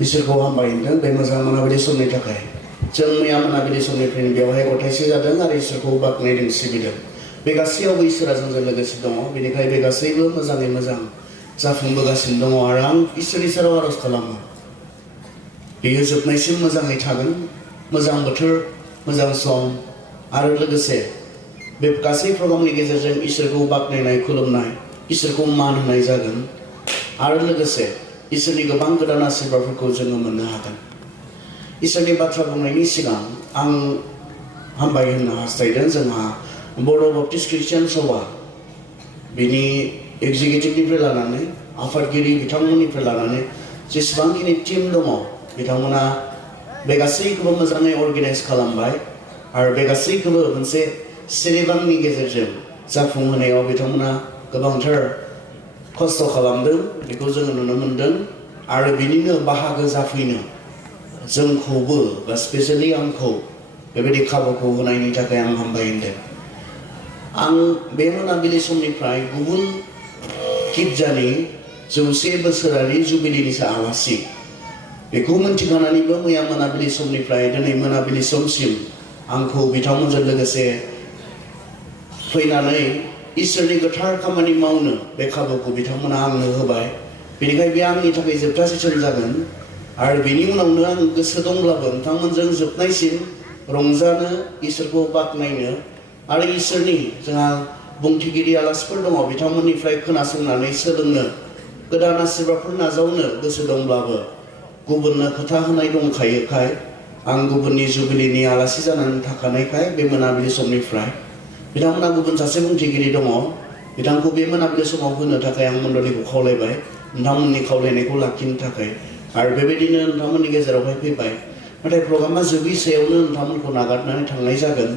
इसोरखौ हामबाय होनदों बे मोजां मोनाबिलि समनि थाखाय जों मैया मोनाबिलि समनिफ्रायनो बेवहाय गथायसे जादों आरो इसोरखौ बाख्नायदों सिबिदों बे गासैयावबो इसोरा जोंजों लोगोसे दङ बेनिखायनो बे गासैबो मोजाङै मोजां जाफुंबोगासिनो दङ आरो आं इसोरनि सेराव आरज खालामो बेयो जोबनायसिम मोजाङै थागोन मोजां बोथोर मोजां सम आरो लोगोसे बे गासै प्रग्रामनि गेजेरजों इसोरखौ बाख्नायनाय खुलुमनाय इसोरखौ मान होनाय जागोन आरो लोगोसे इसोरनि गोबां गोदान आशीर्बादफोरखौ जोङो मोननो हागोन इसोरनि बाथ्रा बुंनायनि सिगां आं हामबाय होननो हास्थायदों जोंहा बर' बाप्टिस्ट ख्रिस्टियान सभा बिनि एक्जिकिउटिभनिफ्राय लानानै आफादगिरि बिथांमोननिफ्राय लानानै जेसेबांखिनि टीम दङ बिथांमोना बे गासैखौबो मोजाङै अर्गानाइज खालामबाय आरो बे गासैखौबो मोनसे सिरिबांनि गेजेरजों जाफुंहोनायाव बिथांमोना गोबांथार खस्थ' खालामदों बेखौ जोङो नुनो मोनदों आरो बिनिनो बाहागो जाफैनो जोंखौबो बा स्पेसियेलि आंखौ बेबायदि खाबुखौ होनायनि थाखाय आं हामबाय होनदों आं बे मोनाबिलि समनिफ्राय गुबुन गिर्जानि 100 बोसोरारि जुबिलीनि आलासि बेखौ मोनथिखानानैबो मैया मोनाबिलि समनिफ्राय दिनै मोनाबिलि समसिम आंखौ बिथांमोनजों लोगोसे फैनानै इसोरनि गोथार खामानि मावनो बे खाबुखौ बिथांमोना आंनो होबाय बेनिखायनो बे आंनि थाखाय जोबथा सेसन जागोन आरो बेनि उनावनो आं गोसो दंब्लाबो नोंथांमोनजों जोबनायसिम रंजानो इसोरखौ बाख्नायनो आरो इसोरनि जोंहा बुंथिगिरि आलासिफोर दङ बिथांमोननिफ्राय खोनासंनानै सोलोंनो गोदान आशीर्बादफोर नाजावनो गोसो दंब्लाबो गुबुननो खोथा होनाय दंखायोखाय आं गुबुननि जुबिलीनि आलासि जानानै थाखानायखाय बे मोनाबिलि समनिफ्राय बिथांमोना गुबुन सासे बुंथिगिरि दङ बिथांखौ बे मोनाबिलि समाव होनो थाखाय आं मण्डलीखौ खावलायबाय नोंथांमोननि खावलायनायखौ लाखिनो थाखाय आरो बेबायदिनो नोंथांमोननि गेजेरावहाय फैबाय नाथाय प्रग्रामा जोबै सायावनो नोंथांमोनखौ नागारनानै थांनाय जागोन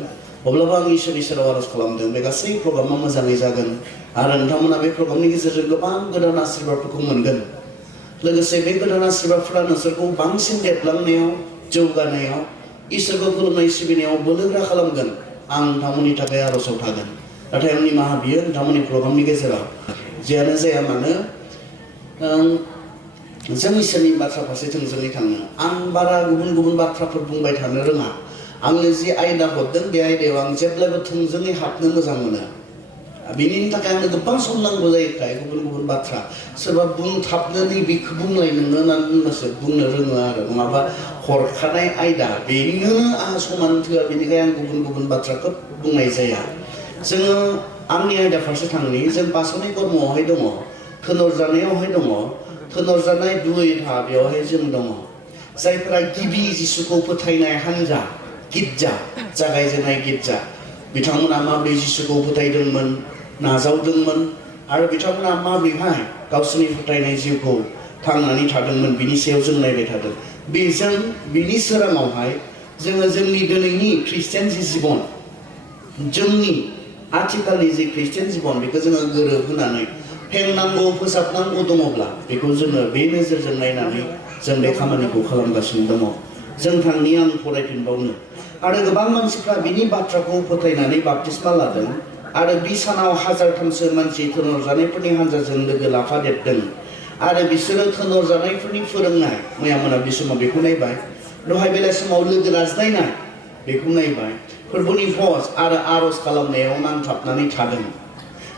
अब्लाबो आं इसोरनि सेराव आरज खालामदों बे गासै प्रग्रामा मोजाङै जागोन आरो नोंथांमोना बे प्रग्रामनि गेजेरजों गोबां गोदान आशीर्बादफोरखौ मोनगोन लोगोसे बे गोदान आशीर्बादफोरा नोंसोरखौ बांसिन देरलांनायाव जौगानायाव इसोरखौ खुलुमनाय सिबिनायाव बोलोगोरा खालामगोन आं नोंथांमोननि थाखाय आरजआव थागोन नाथाय आंनि निमाहा बियो नोंथांमोननि प्रग्रामनि गेजेराव जेयानो जाया मानो जों इसोरनि बाथ्रा फारसे थोंजोङै थाङो आं बारा गुबुन गुबुन बाथ्राफोर बुंबाय थानो रोङा आंनो जि आयदा हरदों बे आयदायाव आं जेब्लाबो थोंजोङै हाबनो मोजां मोनो बेनि थाखाय आंनो गोबां सम नांगौ जायोखाय गुबुन गुबुन बाथ्रा सोरबा बुंथाबनानै बेखौ बुंलाय नोङो होननानै बुंबासो बुंनो रोङो आरो नङाबा हरखानाय आयदा बेनो आंहा समान थोआ बेनिखायनो आं गुबुन गुबुन बाथ्राखौ बुंनाय जाया जोङो आंनि आयदा फारसे थांनि जों बासनाय कर्मआवहाय दङ थोनहरजानायावहाय दङ थोनहरजानाय दुइ बेवहाय जों दङ जायफोरा गिबि जिसुखौ फोथायनाय हान्जा गिर्जा जागायजेननाय गिर्जा बिथांमोना माबोरै जिसुखौ फोथायदोंमोन नाजावदोंमोन आरो बिथांमोना माबोरैहाय गावसोरनि फोथायनाय जिउखौ थांनानै थादोंमोन बिनि सायाव जों नायबाय थादों बेजों बिनि सोराङावहाय जोङो जोंनि दिनैनि ख्रिस्टियान जि जिबन जोंनि आथिखालनि जि ख्रिस्टियान जिबन बेखौ जोङो गोरोबहोनानै फेंनांगौ फोसाबनांगौ दङब्ला बेखौ जोङो बे नोजोरजों नायनानै जों बे खामानिखौ खालामगासिनो दङ जों थांनि आं फरायफिनबावनो आरो गोबां मानसिफ्रा बिनि बाथ्राखौ फोथायनानै बाप्तिस्मा लादों आरो बि सानाव 1000थामसो मानसि थोनहरजानायफोरनि हान्जाजों लोगो लाफादेरदों आरो बिसोरो थोनहरजानायफोरनि फोरोंनाय मैया मोनाबिलि समाव बेखौ नायबाय दहाय बेला समाव लोगो रायज्लायनाय बेखौ नायबाय फोरबोनि भज आरो आरज खालामनायाव नांथाबनानै थादों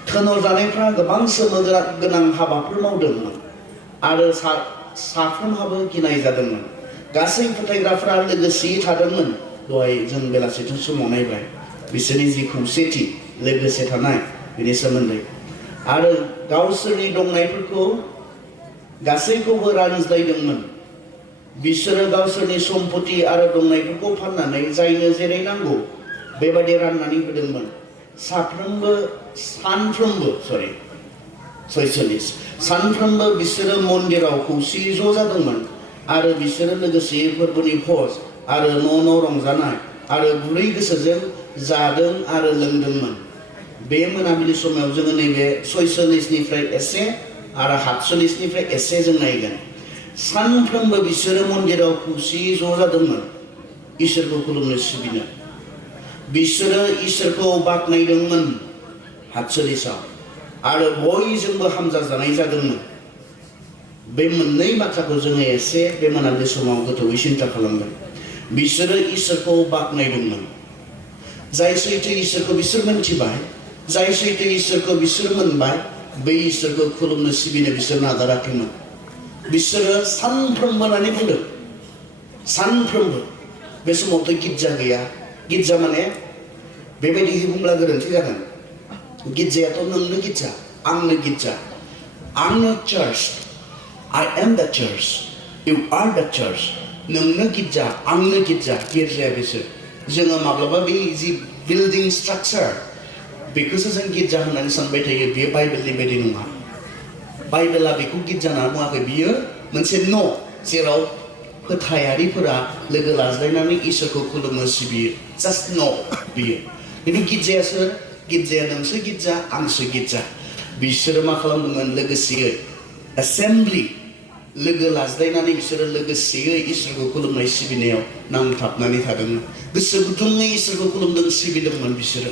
थोनहरजानायफ्रा गोबां सोमोन्दो गोनां हाबाफोर मावदोंमोन आरो साफ्रोमहाबो गिनाय जादोंमोन गासै फोथायग्राफ्रा लोगोसेयै थादोंमोन दहाय जों बेलासिथि समाव नायबाय बिसोरनि जि खौसेथि लोगोसे थानाय बेनि सोमोन्दै आरो गावसोरनि दंनायफोरखौ गासैखौबो रानज्लायदोंमोन बिसोरो गावसोरनि सम्पति आरो दंनायफोरखौ फाननानै जायनो जेरै नांगौ बेबायदि राननानै होदोंमोन सानफ्रोमबो बिसोरो मन्दिराव खौसेयै ज' जादोंमोन आरो बिसोरो लोगोसे फोरबोनि भज आरो न' रंजानाय आरो गुरै गोसोजों जादों आरो लोंदोंमोन बे मोनाबिलि समाव जोङो नैबे 46निफ्राय एसे आरो 47निफ्राय एसे जों नायगोन सानफ्रोमबो बिसोरो मन्दिराव खौसेयै ज' जादोंमोन इसोरखौ खुलुमनो सिबिनो बिसोरो इसोरखौ बाख्नायदोंमोन 47आव आरो बयजोंबो हामजा जानाय जादोंमोन बे मोननै बाथ्राखौ जोङो एसे बे मोनाबिलि समाव गोथौयै सिन्था खालामगोन बिसोरो इसोरखौ बाख्नायदोंमोन जाय सैथो इसोरखौ बिसोर मोनथिबाय जाय सैथो इसोरखौ बिसोर मोनबाय बै इसोरखौ खुलुमनो सिबिनो बिसोर नागाराखैमोन बिसोरो सानफ्रोमबो होननानै बुंदों सानफ्रोमबो बे समावथ' गिर्जा गैया गिर्जा माने बेबायदि बुंब्ला गोरोन्थि जागोन गिर्जायाथ' नोंनो गिर्जा आंनो गिर्जा आंनो church I am the church you are the church नोंनो गिर्जा आंनो गिर्जा गिर्जाया बिसोर जोङो माब्लाबा बे जि बिल्डिं स्ट्राक्चार बेखौसो जों गिर्जा होननानै सानबाय थायो बेयो बाइबेलनि बायदि नङा बाइबेला बेखौ गिर्जा होनना बुङाखै बियो मोनसे न' जेराव फोथायारिफोरा लोगो लाज्लायनानै इसोरखौ खुलुमो सिबियो जास्ट न' बियो खिन्थु गिर्जाया सोर गिर्जाया नोंसो गिर्जा आंसो गिर्जा बिसोरो मा खालामदोंमोन लोगोसेयै एसेम्बलि लोगो लाज्लायनानै बिसोरो लोगोसेयै इसोरखौ खुलुमनाय सिबिनायाव नांथाबनानै थादोंमोन गोसो गुदुङै इसोरखौ खुलुमदों सिबिदोंमोन बिसोरो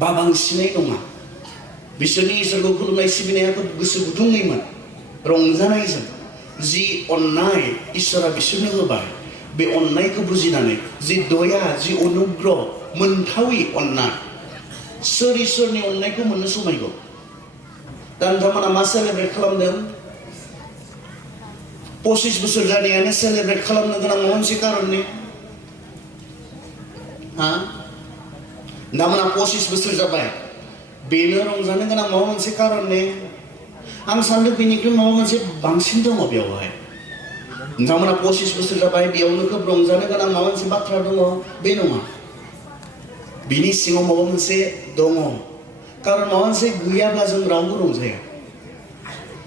बाबांसिनै नङा बिसोरनि इसोरखौ खुलुमनाय सिबिनाया गोसो गुदुङैमोन रंजानायजों जि अननाय इसोरा बिसोरनो होबाय बे अननायखौ बुजिनानै जि दया जि अनुग्रह मोनथावै अननाय सोर इसोरनि अननायखौ मोननो समायगौ दा नोंथांमोना मा सेलेब्रेट खालामदों 25 बोसोर जानायानो सेलेब्रेट खालामनो गोनां माबा मोनसे कारननि हा नोंथांमोना 25 बोसोर जाबाय बेनो रंजानो गोनां माबा मोनसे कारननि आं सान्दों बेनिख्रुइ माबा मोनसे बांसिन दङ बेवहाय नोंथांमोना 25 बोसोर जाबाय बेयावनो खोब रंजानो गोनां माबा मोनसे बाथ्रा दङ बे नङा बिनि सिङाव माबा मोनसे दङ कारन माबा मोनसे गैयाब्ला जों रावबो रंजाया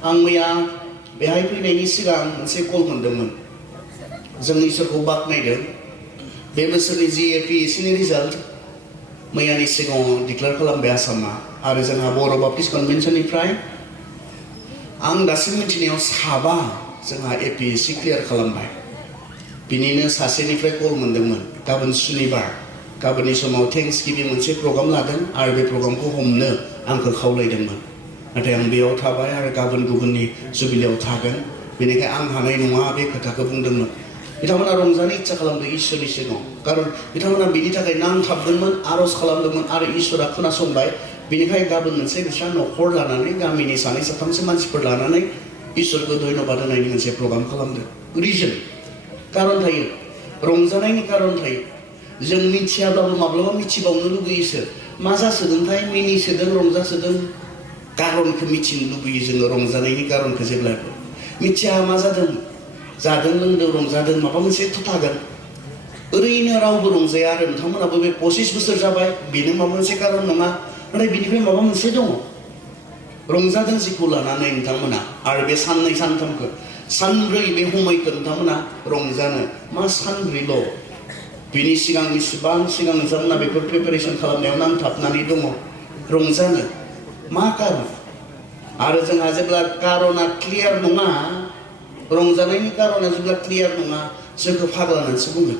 आं मैया बेहाय फैनायनि सिगां मोनसे कल मोनदोंमोन जों इसोरखौ बाख्नायदों बे बोसोरनि जि एपिएससिनि रिजाल्ट मैयानि सिगाङाव डिक्लेयार खालामबाय आसामा आरो जोंहा बर' बाप्टिस्ट कनभेन्सननिफ्राय आं दासिम मिथिनायाव साबा जोंहा एपिएससि क्लियार खालामबाय बिनिनो सासेनिफ्राय कल मोनदोंमोन गाबोन सुनिबार गाबोननि समाव थेंक्स गिभिं मोनसे प्रग्राम लादों आरो बे प्रग्रामखौ हमनो आंखौ खावलायदोंमोन नाथाय आं बेयाव थाबाय आरो गाबोन गुबुननि जुबिलियाव थागोन बेनिखायनो आं हानाय नङा बे खोथाखौ बुंदोंमोन बिथांमोना रंजानो इच्छा खालामदों इसोरनि सिगाङाव कारन बिथांमोना बिनि थाखाय नांथाबदोंमोन आरज खालामदोंमोन आरो इसोरा खोनासंबाय बेनिखायनो गाबोन मोनसे बिस्रा न'खर लानानै गामिनि सानै साथामसो मानसिफोर लानानै इसोरखौ धन्यबाद होनायनि मोनसे प्रग्राम खालामदों रिजन कारन थायो रंजानायनि कारन थायो जों मिथियाब्लाबो माब्लाबा मिथिबावनो लुगैयोसो मा जासोदोंथाय मिनिसोदों रंजासोदों कारनखौ मिथिनो लुगैयो जोङो रंजानायनि कारनखौ जेब्लाबो मिथिया मा जादों जादों लोंदों रंजादों माबा मोनसेथ' थागोन ओरैनो रावबो रंजाया आरो नोंथांमोनाबो बे 25 बोसोर जाबाय बेनो माबा मोनसे कारन नङा नाथाय बिनिफ्राय माबा मोनसे दङ रंजादों जिखौ लानानै नोंथांमोना आरो बे साननै सानथामखौ सानब्रै बे हमैखौ नोंथांमोना रंजानो मा सानब्रैल' बिनि सिगां बेसेबां सिगां नोंथांमोना बेफोर प्रिपेरेसन खालामनायाव नांथाबनानै दङ रंजानो मा कारन आरो जोंहा जेब्ला कारना क्लियार नङा रंजानायनि कारना जेब्ला क्लियार नङा जोंखौ फाग्ला होननानैसो बुङो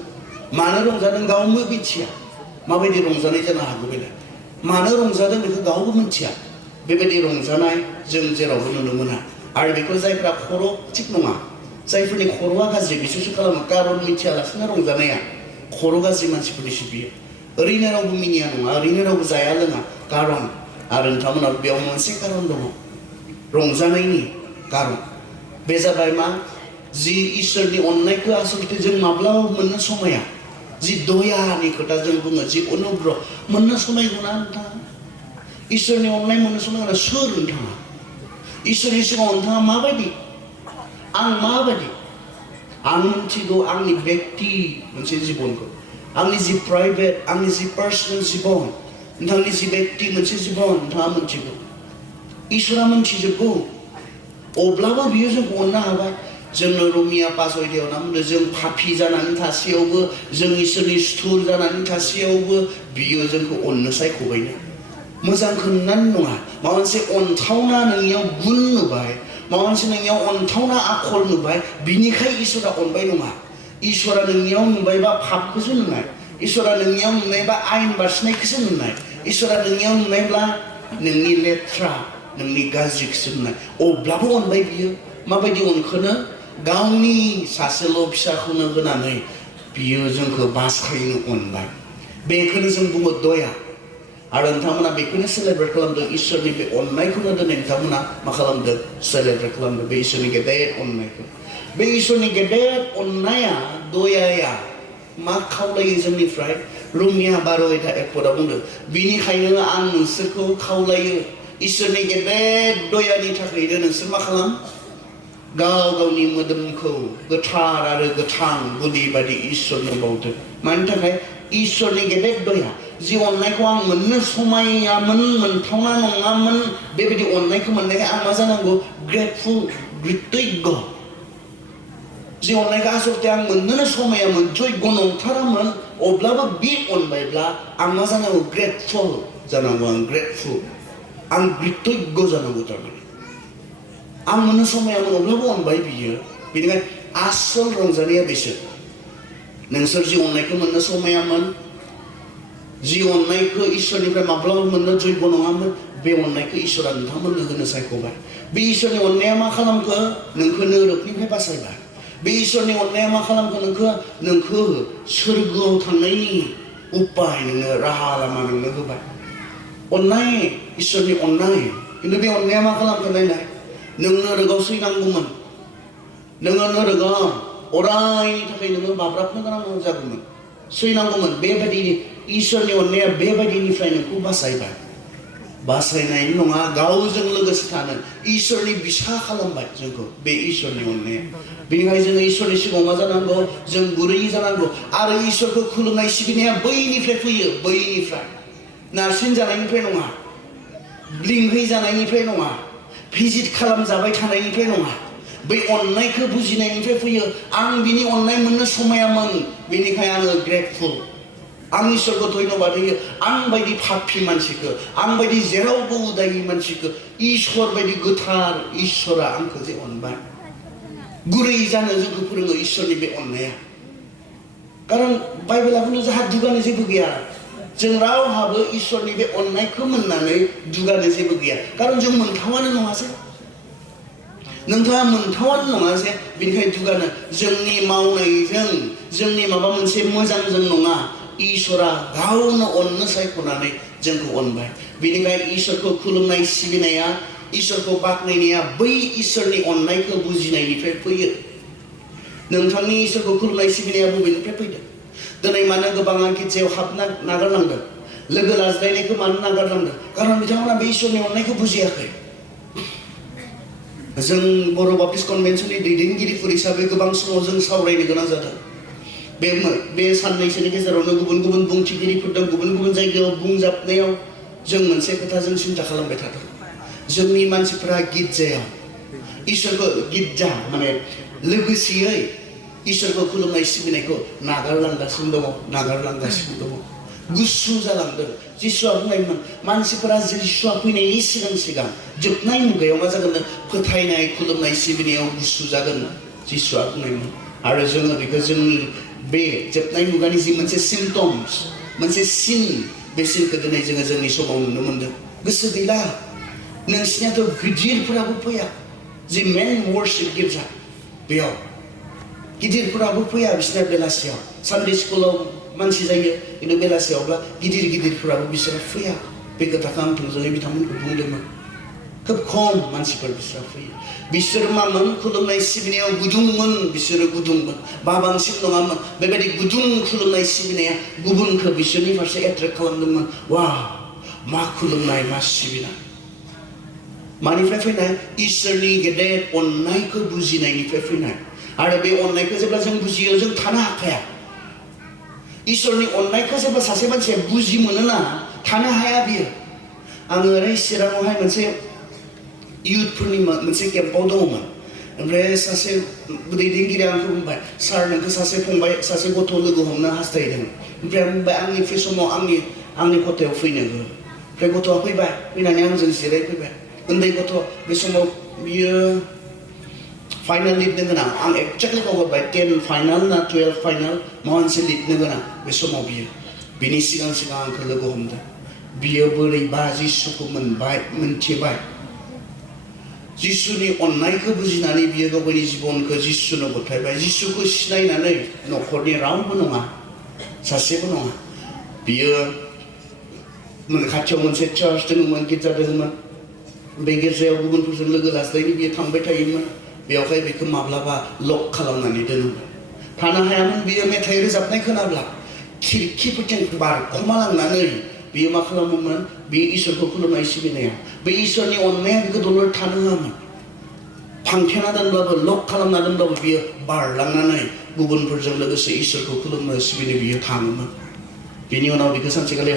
मानो रंजादों गावबो मिथिया माबायदि रंजानाय जानो हागौ बेलाय मानो रंजादों बेखौ गावबो मिथिया बेबायदि रंजानाय जों जेरावबो नुनो मोना आरो बेखौ जायफ्रा खर' थिग नङा जायफोरनि खर'आ गाज्रि बिसोरसो खालामो कारन मिथियालासिनो रंजानाया खर' गाज्रि मानसिफोरनिसो बियो ओरैनो रावबो मिनिया नङा ओरैनो रावबो जाया लोङा कारन आरो नोंथांमोनाबो बेयाव मोनसे कारन दङ रंजानायनि कारन बे जाबाय मा जि इसोरनि अननायखौ आसलथे जों माब्लाबाबो मोननो समाया जि दयानि खोथा जों बुङो जि अनुग्रह मोननो समायगौना नोंथाङा इसोरनि अननाय मोननो समायगौना सोर नोंथाङा इसोरनि सिगाङाव नोंथाङा माबायदि आं माबायदि आं मिथिगौ आंनि व्यक्ति मोनसे जिबनखौ आंनि जि प्राइभेट आंनि जि पार्सनेल जिबन नोंथांनि जि व्यक्ति मोनसे जिबन नोंथाङा मिथिगौ इसोरा मिथिजोबगौ अब्लाबो बियो जोंखौ अननो हाबाय जोंनो रमिया 5:8 ना बुंदों जों पापी जानानै थासेयावबो जों इसोरनि सुथुर जानानै थासेयावबो बियो जोंखौ अननो सायख'बायनो मोजांखौ नुनानै नङा माबा मोनसे अनथावना नोंनियाव गुन नुबाय माबा मोनसे नोंनियाव अनथावना आखल नुबाय बिनिखाय इसोरा अनबाय नङा इसोरा नोंनियाव नुबायबा पापखौसो नुनाय इसोरा नोंनियाव नुनायबा आयेन बारसिनायखौसो नुनाय इसोरा नोंनियाव नुनायब्ला नोंनि लेथ्रा नोंनि गाज्रिखौसो नुनाय अब्लाबो अनबाय बियो माबायदि अनखोनो गावनि सासेल' फिसाखौनो होनानै बियो जोंखौ बासायनो अनबाय बेखौनो जों बुङो दया आरो नोंथांमोना बेखौनो सेलेब्रेट खालामदों इसोरनि बे अननायखौनो दिनै नोंथांमोना मा खालामदों सेलेब्रेट खालामदों बे इसोरनि गेदेर अननायखौ बे इसोरनि गेदेर अननाया दयाया मा खावलायो जोंनिफ्राय रोमिया 12:1 बुंदों बिनिखायनो आं नोंसोरखौ खावलायो इसोरनि गेदेर दयानि थाखायनो नोंसोर मा खालाम गाव गावनि मोदोमखौ गोथार आरो गोथां गुदि बादि इसोरनो बावदो मानि थाखाय इसोरनि गेदेर दया जि अननायखौ आं मोननो समायामोन मोनथावना नङामोन बेबायदि अननायखौ मोननायखाय आं मा जानांगौ ग्रेटफुल कृतज्ञ जि अननायखौ आसलते आं मोननोनो समायामोन जयग नंथारामोन अब्लाबो बे अनबायब्ला आं मा जानांगौ ग्रेटफुल जानांगौ आं ग्रेटफुल आं कृतज्ञ जानांगौ थारमाने आं मोननो समायामोन अब्लाबो अनबाय बियो बेनिखायनो आसल रंजानाया बिसोर नोंसोर जि अननायखौ मोननो समायामोन जि अननायखौ इसोरनिफ्राय माब्लाबा मोननो जयग नङामोन बे अननायखौ इसोरा नोंथांमोननो होनो सायख'बाय बे इसोरनि अननाया मा खालामखो नोंखौ नोरोखनिफ्राय बासायबाय बे इसोरनि अननाया मा खालामखो नोंखौ सोरगोआव थांनायनि उपाय नोंनो राहा लामा नोंनो होबाय अननाय इसोरनि अननाय खिन्थु बे अननाया मा खालामखो नायनाय नों नोरोगाव सैनांगौमोन नोङो नोरोगाव अरायनि थाखाय नोङो बाब्राबनो गोनां जागौमोन सैनांगौमोन बेबायदि इसोरनि अननाया बेबायदिनिफ्राय नोंखौ बासायबाय बासायनायनि नङा गावजों लोगोसे थानो इसोरनि बिसा खालामबाय जोंखौ बे इसोरनि अननाया बेनिखायनो जोङो इसोरनि सिगाङाव मा जानांगौ जों गुरै जानांगौ आरो इसोरखौ खुलुमनाय सिबिनाया बैनिफ्राय फैयो बैनिफ्राय नारसिन जानायनिफ्राय नङा लिंहै जानायनिफ्राय नङा भिजिट खालामजाबाय थानायनिफ्राय नङा बै अननायखौ बुजिनायनिफ्राय फैयो आं बिनि अननाय मोननो समायामोन बेनिखायनो आङो ग्रेटफुल आं इसोरखौ धन्यबाद होयो आं बायदि पापि मानसिखौ आं बायदि जेरावबो उदायि मानसिखौ इसोर बायदि गोथार इसोरा आंखौ जे अनबाय गुरै जानो जोंखौ फोरोङो इसोरनि बे अननाया खारन बाइबेला बुङो जोंहा दुगानो जेबो गैया जों रावहाबो इसोरनि बे अननायखौ मोननानै दुगानो जेबो गैया खारन जों मोनथावानो नङासै नोंथाङा मोनथावानो नङासै बेनिखायनो दुगानो जोंनि मावनायजों जोंनि माबा मोनसे मोजांजों नङा इसोरा गावनो अननो सायख'नानै जोंखौ अनबाय बेनिखायनो इसोरखौ खुलुमनाय सिबिनाया इसोरखौ बाख्नायनाया बै इसोरनि अननायखौ बुजिनायनिफ्राय फैयो नोंथांनि इसोरखौ खुलुमनाय सिबिनाया बबेनिफ्राय फैदों दिनै मानो गोबाङा गिर्जायाव हाबना नागारलांदों लोगो लाज्लायनायखौ मानो नागारलांदों खारन बिथांमोना बे इसोरनि अननायखौ बुजियाखै जों बर' बाप्टिस्ट कनभेन्सननि दैदेनगिरिफोर हिसाबै गोबां समाव जों सावरायनो गोनां जादों बे साननैसोनि गेजेरावनो गुबुन गुबुन बुंथिगिरिफोर दं गुबुन गुबुन जायगायाव बुंजाबनायाव जों मोनसे खोथा जों सिन्था खालामबाय थादों जोंनि मानसिफोरा गिर्जायाव इसोरखौ गिर्जा माने लोगोसेयै इसोरखौ खुलुमनाय सिबिनायखौ नागारलांगासिनो दङ गुसु जालांदों जिसुआ बुंनायमोन मानसिफोरा जिसुआ फैनायनि सिगां जोबनाय मुगायाव मा जागोन फोथायनाय खुलुमनाय सिबिनायाव गुसु जागोन जिसुआ बुंनायमोन आरो जोङो बेखौ जोंनि बे जोबनाय मुगानि जि मोनसे सिम्पटम्स मोनसे सिन बे सिनखौ दिनै जोङो जोंनि समाव नुनो मोनदों गोसो गैला नोंसिनियाथ' गिदिरफोराबो फैया जि मेन वर्शिप गिर्जा बेयाव गिदिरफोराबो फैया बिसोरना बेलासियाव सानडे स्कुलाव मानसि जायो खिन्थु बेलासियावब्ला गिदिरफोराबो बिसोरो फैया बे खोथाखौ आं थोंजोङै बिथांमोनखौ बुंदोंमोन खोब खम मानसिफोर बिसोरो फैयो बिसोर मामोन खुलुमनाय सिबिनायाव गुदुंमोन बिसोरो गुदुंमोन बांसिन नङामोन बेबायदि गुदुं खुलुमनाय सिबिनाया गुबुनखौ बिसोरनि फारसे एट्रेक्ट खालामदोंमोन वा मा खुलुमनाय मा सिबिनाय मानिफ्राय फैनाय इसोरनि गेदेर अननायखौ बुजिनायनिफ्राय फैनाय आरो बे अननायखौ जेब्ला जों बुजियो जों थानो हाखाया इसोरनि अननायखौ जेब्ला सासे मानसिया बुजि मोनोना थानो हाया बियो आङो ओरै चिराङावहाय मोनसे इयुथफोरनि मोनसे केम्पआव दङमोन ओमफ्राय सासे दैदेनगिरिया आंखौ बुंबाय सार नोंखौ सासे फंबाय सासे गथ' लोगो हमनो हास्थायदों ओमफ्राय आं बुंबाय आंनि बे समाव आंनि खथायाव फैनो ओमफ्राय गथ'आ फैबाय फैनानै आंजों जिरायफैबाय उन्दै गथ' बे समाव बियो फाइनाल लिरनो गोनां आं एक्जेक्टलि बावगारबाय 10 फाइनाल ना 12 फाइनाल माबा मोनसे लिरनो गोनां बे समाव बियो बिनि सिगां आंखौ लोगो हमदों बियो बोरैबा जिसुखौ मोनथिबाय जिसुनि अननायखौ बुजिनानै बियो गावनि जिबनखौ जिसुनो गथायबाय जिसुखौ सिनायनानै न'खरनि रावबो नङा सासेबो नङा बियो खाथियाव मोनसे चार्च दङमोन गिर्जा दङमोन बे गिर्जायाव गुबुनफोरजों लोगो लाज्लायनो बियो थांबाय थायोमोन बेयावहाय बेखौ माब्लाबा लक खालामनानै दोनोमोन थानो हायामोन बियो मेथाइ रोजाबनाय खोनाब्ला खिरखिफोरजों बारखोमालांनानै बियो मा खालामोमोन बे इसोरखौ खुलुमनाय सिबिनाया बे इसोरनि अननाया बेखौ दलर थानो होआमोन फांथेना दोनब्लाबो लक खालामना दोनब्लाबो बियो बारलांनानै गुबुनफोरजों लोगोसे इसोरखौ खुलुमनो सिबिनो बियो थाङोमोन बेनि उनाव बेखौ सानसेखालि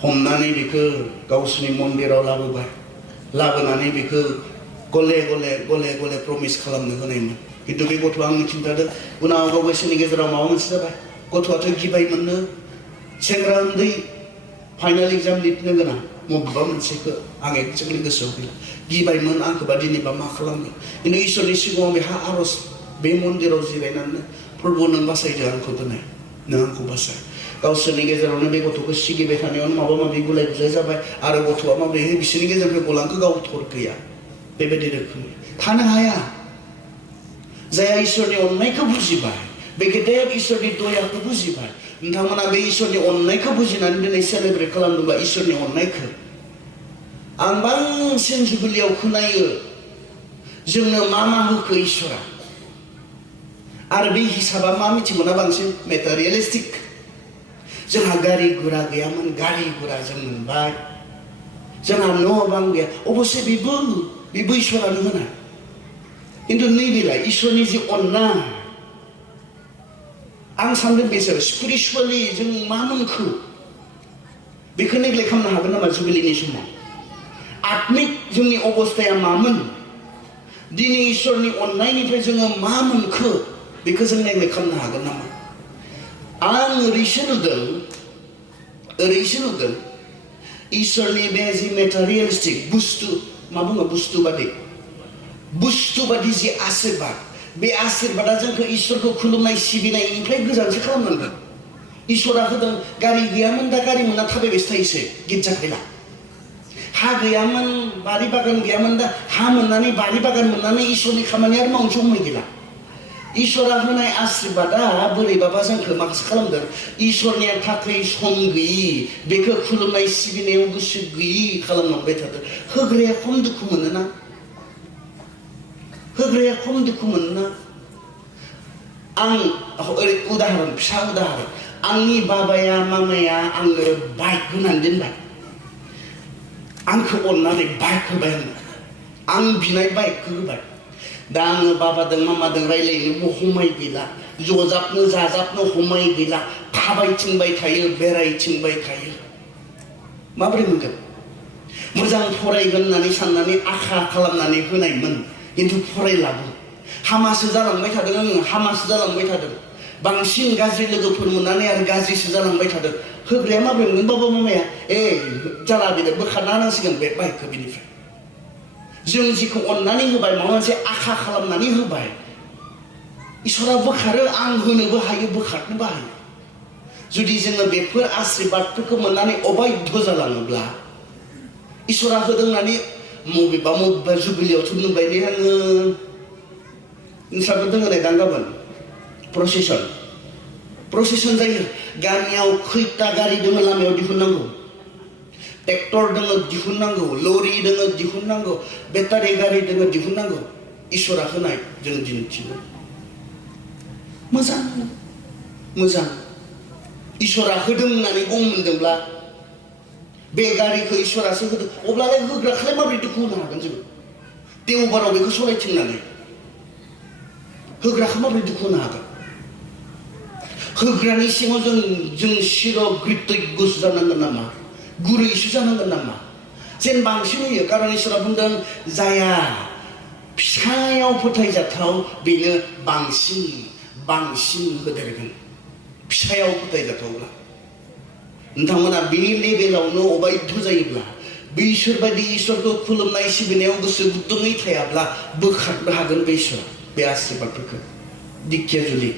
हमनानै बेखौ गावसोरनि मन्दिराव लाबोनानै बेखौ गले गले प्रमिस खालामनो होनायमोन खिन्थु बे गथ'आ आंनो खिन्थादों उनाव गावसोरनि गेजेराव माबा मोनसे जाबाय गथ'आथ' गिबायमोननो सेंग्रा उन्दै फाइनाल एग्जाम लिरनो गोनां मबेबा मोनसेखौ आं एक्जेक्टलि गोसोआव गैला गिबायमोन आंखौबा दिनैबा मा खालामगोन खिन्थु इसोरनि सिगाङाव बेहा आर'ज बे मन्दिराव जिरायनानै प्रभु नों बासायदो आंखौ दिनै नों आंखौ बासाय गावसोरनि गेजेरावनो बे गथ'खौ सिगिबाय थानायावनो माबा माबि गुलाय गुजाय जाबाय आरो गथ'आ माबोरैहाय बिसोरनि गेजेरनिफ्राय गलांखौ गाव थर गैया बेबायदि रोखोमनि थानो हाया जायहा इसोरनि अननायखौ बुजिबाय बे गेदेर इसोरनि दयाखौ बुजिबाय नोंथांमोना बे इसोरनि अननायखौ बुजिनानै दिनै सेलेब्रेट खालामदोंबा इसोरनि अननायखौ आं बांसिन जुबिलियाव खोनायो जोंनो मा होखो इसोरा आरो बे हिसाबा मा मिथिमोना बांसिन मेटारियेलिस्टिक जोंहा गारि गुरा गैयामोन गारि गुरा जों मोनबाय जोंहा न' बां गैया अबसे बेबो इसोरानो होनाय खिन्थु नैबेलाय इसोरनि जि अननाय आं सानदों बिसोर स्पिरिचुवेलि जों मा मोनखो बेखौ नेग्लेक्ट खालामनो हागोन नामा जुबिलिनि समाव आत्मिक जोंनि अबस्थाया मामोन दिनै इसोरनि अननायनिफ्राय जोङो मा मोनखो बेखौ जों नेग्लेक्ट खालामनो हागोन नामा आं ओरैसो नुदों इसोरनि बे जि मेटारियेलिस्टिक बुस्थु मा बुङो बुस्थु बादि जि आशीर्बाद बे आशीर्बादा जोंखौ इसोरखौ खुलुमनाय सिबिनायनिफ्राय गोजानसो खालामनांगोन इसोरा होदों गारि गैयामोन दा गारि मोनना थाबायबायसो थायोसै गिर्जा फैला हा गैयामोन बारि बागान गैयामोन दा हा मोननानै बारि बागान मोननानै इसोरनि खामानिया आरो मावनो समय गैला इसोरा होनाय आशीर्बादा बोरैबाबा जोंखौ माखासे खालामदों इसोरनि थाखाय सम गैयि बेखौ खुलुमनाय सिबिनायाव गोसो गैयि खालामलांबाय थादों होग्राया खम दुखु मोनोना आं फिसा उदाहरन आंनि बाबाया मामाया आंनो बाइक होनानै दोनबाय आंखौ अननानै बाइक होबाय आं बिनाय बाइकखौ होबाय दा आङो बाबादों मामादों रायलायनोबो हमाय गैला जजाबनो जाजाबनो हमाय गैला थाबायथिंबाय थायो बेरायथिंबाय थायो माबोरै मोनगोन मोजां फरायगोन होननानै साननानै आखा खालामनानै होनायमोन खिन्थु फरायलाबो हामासो जालांबाय थादों बांसिन गाज्रि लोगोफोर मोननानै आरो गाज्रिसो जालांबाय थादों होग्राया माबोरै मोनगोन बाबा मामाया जाला बेदर बोखारना होनांसिगोन बे बाइकखौ बिनिफ्राय जों जिखौ अननानै होबाय माबा मोनसे आखा खालामनानै होबाय इसोरा बोखारो आं होनोबो हायो बोखारनोबो हायो जुदि जोङो बेफोर आशीर्बादफोरखौ मोननानै अबायध्य जालाङोब्ला इसोरा होदों होननानै मबेबा जुबिलियावथ' नुबाय दे आङो नोंस्राबो दङ नै गाबोन प्रसेसन जायो गामियाव खैथा गारि दङ लामायाव दिहुननांगौ ट्रेक्टर दङ दिहुननांगौ लरि दङ दिहुननांगौ बेटारि गारि दङ दिहुननांगौ इसोरा होनाय जों दिन्थियो मोजां इसोरा होदों होननानै गम मोनदोंब्ला बे गारिखौ इसोरासो होदों अब्लालाय होग्राखौलाय माबोरै दुखु होनो हागोन जोङो देवबाराव बेखौ सलायथिंनानै होग्राखौ माबोरै दुखु होनो हागोन होग्रानि सिङाव जों सिर कृतज्ञ जानांगोन नामा गुरैसो जानांगोन नामा जेन बांसिन होयो कारन इसोरा बुंदों जाया फिसायाव फोथायजाथाव बेनो बांसिन होदेरगोन फिसायाव फोथायजाथावब्ला नोंथांमोना बेनि लेभेलावनो अबायध्य जायोब्ला बैसोर बायदि इसोरखौ खुलुमनाय सिबिनायाव गोसो गुदुङै थायाब्ला बोखारनो हागोन बे इसोर बे आशीर्बादफोरखौ दिखियाजुलि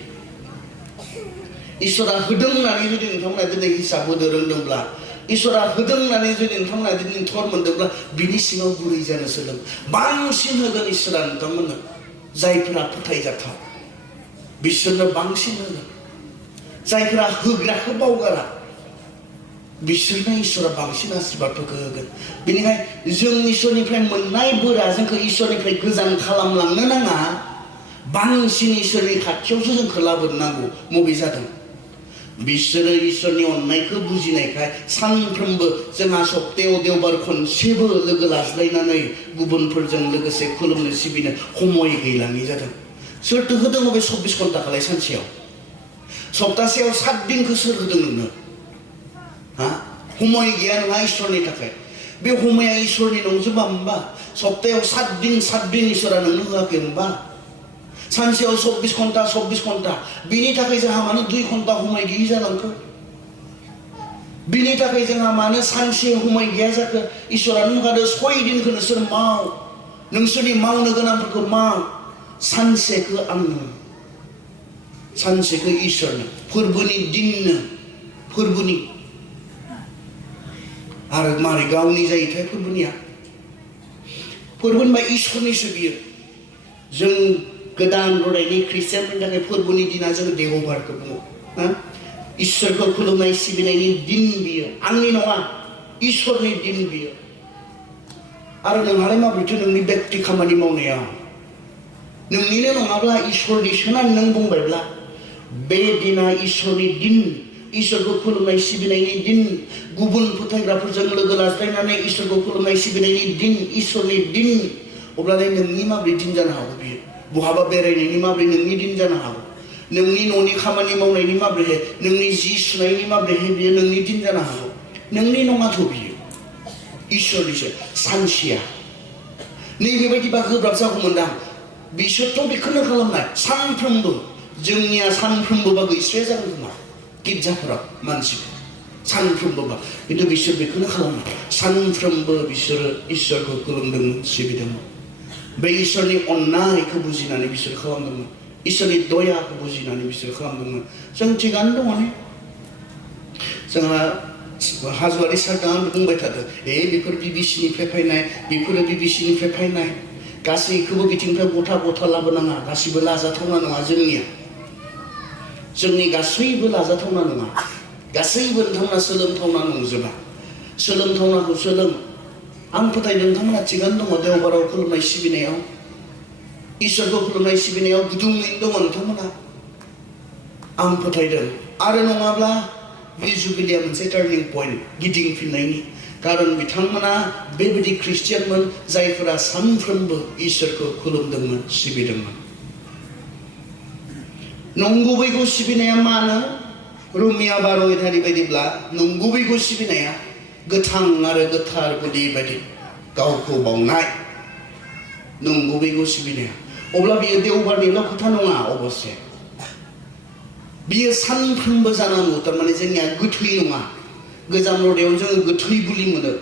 इसोरा होदों होननानै जुदि नोंथांमोना दिनै हिसाब होनो रोंदोंब्ला इसोरा होदों होननानै जुदि नोंथांमोना दिनै थर मोनदोंब्ला बिनि सिङाव गुरै जानो सोलों बांसिन होगोन इसोरा नोंथांमोननो जायफोरा फोथायजाथाव बिसोरनो बांसिन होगोन जायफोरा होग्राखौ बावगारा बिसोरनो इसोरा बांसिन आशीर्बादफोरखौ होगोन बेनिखायनो जों इसोरनिफ्राय मोननाय बोरा जोंखौ इसोरनिफ्राय गोजान खालामलांनो नाङा बांसिन इसोरनि खाथियावसो जोंखौ लाबोनो नांगौ मबे जादों बिसोरो इसोरनि अननायखौ बुजिनायखाय सानफ्रोमबो जोंहा सप्तायाव देवबार खनसेबो लोगो लाज्लायनानै गुबुनफोरजों लोगोसे खुलुमनो सिबिनो समय गैलाङि जादों सोरथो होदों बे 24 घन्टाखौलाय सानसेयाव सप्तासेयाव 7 दिनखौ सोर होदों नोंनो हा समय गैया नङा इसोरनि थाखाय बे समया इसोरनि नंजोबा होमबा सप्तायाव 7 दिन इसोरा नोंनो होआखै होमबा सानसेयाव 24 घन्टा बिनि थाखाय जोंहा मानो 2 घन्टा समय गैयि जालांखो बिनि थाखाय जोंहा मानो सानसे समय गैया जाखो इसोरानो बुंखादों 6 दिनखौ नोंसोर माव नोंसोरनि मावनो गोनांफोरखौ माव सानसेखौ आंनो सानसेखौ इसोरनो फोरबोनि दिननो फोरबोनि आरो मारै गावनि जायोथाय फोरबोनिया फोरबोनिबा इसोरनिसो बियो जों गोदान रदायनि ख्रिस्टियानफोरनि थाखाय फोरबोनि दिना जों देवबारखौ बुङो इसोरखौ खुलुमनाय सिबिनायनि दिन बियो आंनि नङा इसोरनि दिन बियो आरो नोंहालाय माबोरैथो नोंनि व्यक्ति खामानि मावनाया नोंनिनो नङाब्ला इसोरनिसो होननानै नों बुंबायब्ला बे दिना इसोरनि दिन इसोरखौ खुलुमनाय सिबिनायनि दिन गुबुन फोथायग्राफोरजों लोगो लाज्लायनानै इसोरखौ खुलुमनाय सिबिनायनि दिन इसोरनि दिन अब्लालाय नोंनि माबोरै दिन जानो हागौ बियो बहाबा बेरायनायनि माबोरै नोंनि दिन जानो हागौ नोंनि न'नि खामानि मावनायनि माबोरैहाय नोंनि जि सुनायनि माबोरैहाय बियो नोंनि दिन जानो हागौ नोंनि नङाथ' बियो इसोरनिसो सानसेया नैबेबायदिबा गोब्राब जागौमोनदां बिसोरथ' बेखौनो खालामनाय सानफ्रोमबो जोंनिया सानफ्रोमबोबा गैस्राया जागोन खोमा गिर्जाफोराव मानसिफोर सानफ्रोमबोबा खिन्थु बिसोर बेखौनो खालामो सानफ्रोमबो बिसोरो इसोरखौ खुलुमदोंमोन सिबिदोंमोन बे इसोरनि अननायखौ बुजिनानै बिसोर खालामदोंमोन इसोरनि दयाखौ बुजिनानै बिसोर खालामदोंमोन जों थिगानो दङ ने जोंहा हाजोआरि सारदां बुंबाय थादों बेफोर बिबिसिनिफ्राय फैनाय बेफोरो बिबिसिनिफ्राय फैनाय गासैखौबो बिथिंनिफ्राय गथा गथा लाबोनाङा गासैबो लाजाथावना नङा जोंनिया जोंनि गासैबो लाजाथावना नङा गासैबो नोंथांमोना सोलोंथावना नंजोबा सोलोंथावनाखौ सोलों आं फोथायदों नोंथांमोना थिगानो दङ देवबाराव खुलुमनाय सिबिनायाव इसोरखौ खुलुमनाय सिबिनायाव गुदुङैनो दङ नोंथांमोना आं फोथायदों आरो नङाब्ला बे जुबिलिया मोनसे टार्निं पइन्ट गिदिंफिननायनि कारन बिथांमोना बेबायदि ख्रिस्टियानमोन जायफोरा सानफ्रोमबो इसोरखौ खुलुमदोंमोन सिबिदोंमोन नंगुबैखौ सिबिनाया मानो रमिया 12 बायदिब्ला नंगुबैखौ सिबिनाया गोथां आरो गोथार गुदि बायदि गावखौ बावनाय नंगुबैखौ सिबिनाया अब्ला बियो देवबारनिल' खोथा नङा अबसे बियो सानफ्रोमबो जानांगौ थारमाने जोंनिया गोथै नङा गोजाम रदायाव जोङो गोथै बुलि मोनो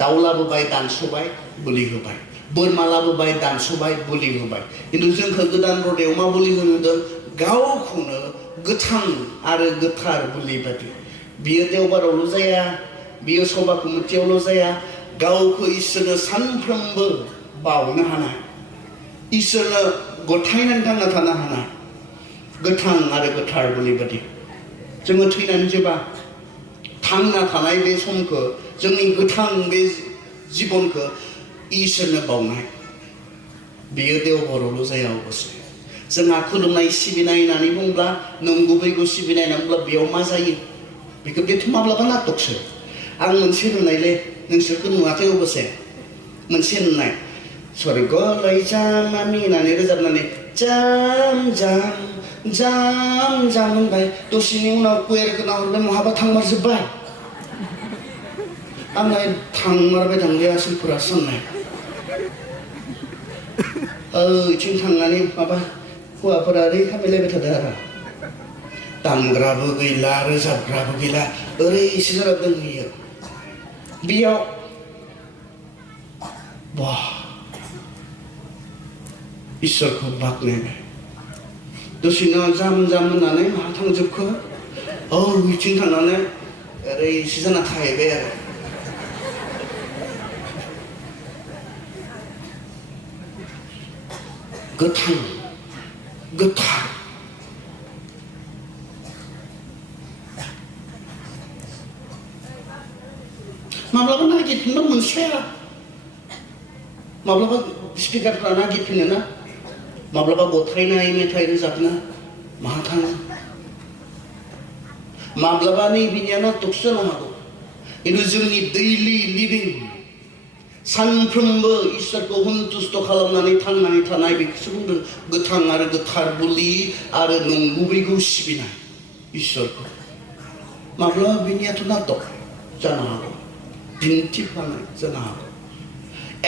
दाउ लाबोबाय दानस'बाय बुलि होबाय बोरमा लाबोबाय दानस'बाय बुलि होबाय खिन्थु जोंखौ गोदान रदायाव मा बुलि होदों गावखौनो गोथां आरो गोथार बुलि बायदि बियो देवबारावल' जाया बियो सभा कमिटियावल' जाया गावखौ इसोरनो सानफ्रोमबो बावनो हानाय इसोरनो गथायनानै थांना थानो हानाय गोथां आरो गोथार बुलि बायदि जोङो थैनानै जोबा थांना थानाय बे समखौ जोंनि गोथां बे जिबनखौ इसोरनो बावनाय बेयो देवबारावल' जाया अबसे जोंहा खुलुमनाय सिबिनाय होननानै बुंब्ला नंगुबैखौ सिबिनाय होनना बुंब्ला बेयाव मा जायो बेखौ बेथ' माब्लाबा नाटकसो आं मोनसे नुनायलै नोंसोरखौ नुवाखै अबसे मोनसे नुनाय स्वर्ग लैजामानि होननानै रोजाबनानै जाम जाम जाम जाम होनबाय दसेनि उनाव कुवेरखौ नाहरबाय महाबा थांमारजोब्बाय आंना थांमारबाय दांलै आसोलफोरा साननाय ओइथिं थांनानै माबा हौवाफोरा ओरै खामायलायबाय थादों आरो दामग्राबो गैला रोजाबग्राबो गैला ओरैसो जाना दोंहैयो बेयाव बा इसोरखौ बाख्नायबाय दसेनो जाम जाम होननानै माहा थांजोबखो ओइथिं थांनानै ओरैसो जाना थाहैबाय आरो गोथां गोथार माब्लाबा नागिरफिनबा मोनस्राया माब्लाबा स्पिकारफ्रा नागिरफिनो ना माब्लाबा गथायनाय मेथाइ रोजाबनो माहा थाङो माब्लाबा नैबेनिया नाटकसो जानो हागौ खिन्थु जोंनि दैलि लिभिं सानफ्रोमबो इसोरखौ सन्तुष्ट खालामनानै थांनानै थानाय बेखौसो बुंदों गोथां आरो गोथार बोलि आरो नंगुबैखौ सिबिनाय इसोरखौ माब्लाबा बेनियाथ' नाटक जानो हागौ दिन्थिफ्लांनाय जानो हागौ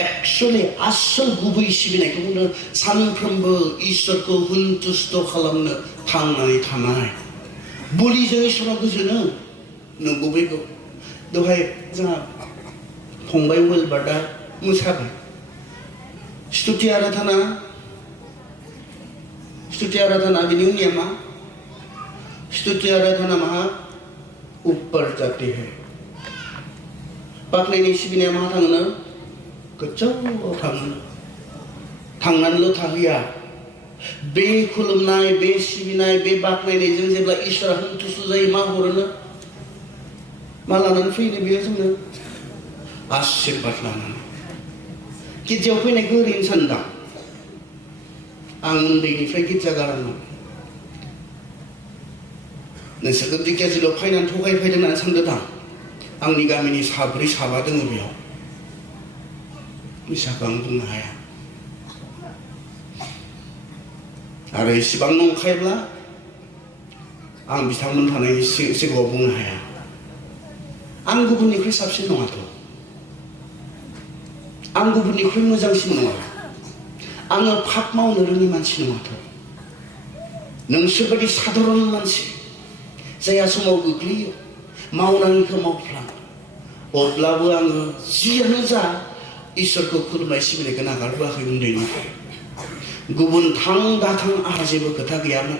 एक्चुअलि आसल गुबै सिबिनायखौ बुंदों सानफ्रोमबो इसोरखौ सन्तुष्ट खालामनो थांनानै थानाय बोलिजों इसोरा गोजोनो नंगुबैखौ दहाय जोंहा फंबाय वेलबार्टआ मोसाबाय स्तुति आराधना बिनि उननिया मा स्तुति आराधना माहा ऊपर जाती है बाख्नायनाय सिबिनाया माहा थाङो गोजौआव थांनानैल' थाहैया बे खुलुमनाय बे सिबिनाय बे बाख्नायनायजों जेब्ला इसोरा सन्तुष्ट जायो मा हरोनो मा लानानै फैनो बेयो जोंनो आशीर्बाद लानानै गिर्जायाव फैनायखौ ओरैनो सानदां आं उन्दैनिफ्राय गिर्जा गारांमोन नोंसोरखौ धेकियाजुलियाव फैनानै थगायफैदों होननानै सानदों दां आंनि गामिनि साब्रै साबा दङ बेयाव मिसाखौ आं बुंनो हाया आरो इसेबां नंखायब्ला आं बिथांमोन थानायनि सिगाङाव बुंनो हाया आं गुबुननिख्रुइ साबसिन नङाथ' आं गुबुननिख्रुइ मोजांसिन नङा आङो पाप मावनो रोङि मानसि नङाथ' नोंसोरबायदि साधारन मानसि जाया समाव गोग्लैयो मावनाङिखौ मावफ्लाङो अब्लाबो आङो जियानो जा इसोरखौ खुलुमनाय सिबिनायखौ नागारबोआखै उन्दैनिफ्राय गुबुन थां दाथां आंहा जेबो खोथा गैयामोन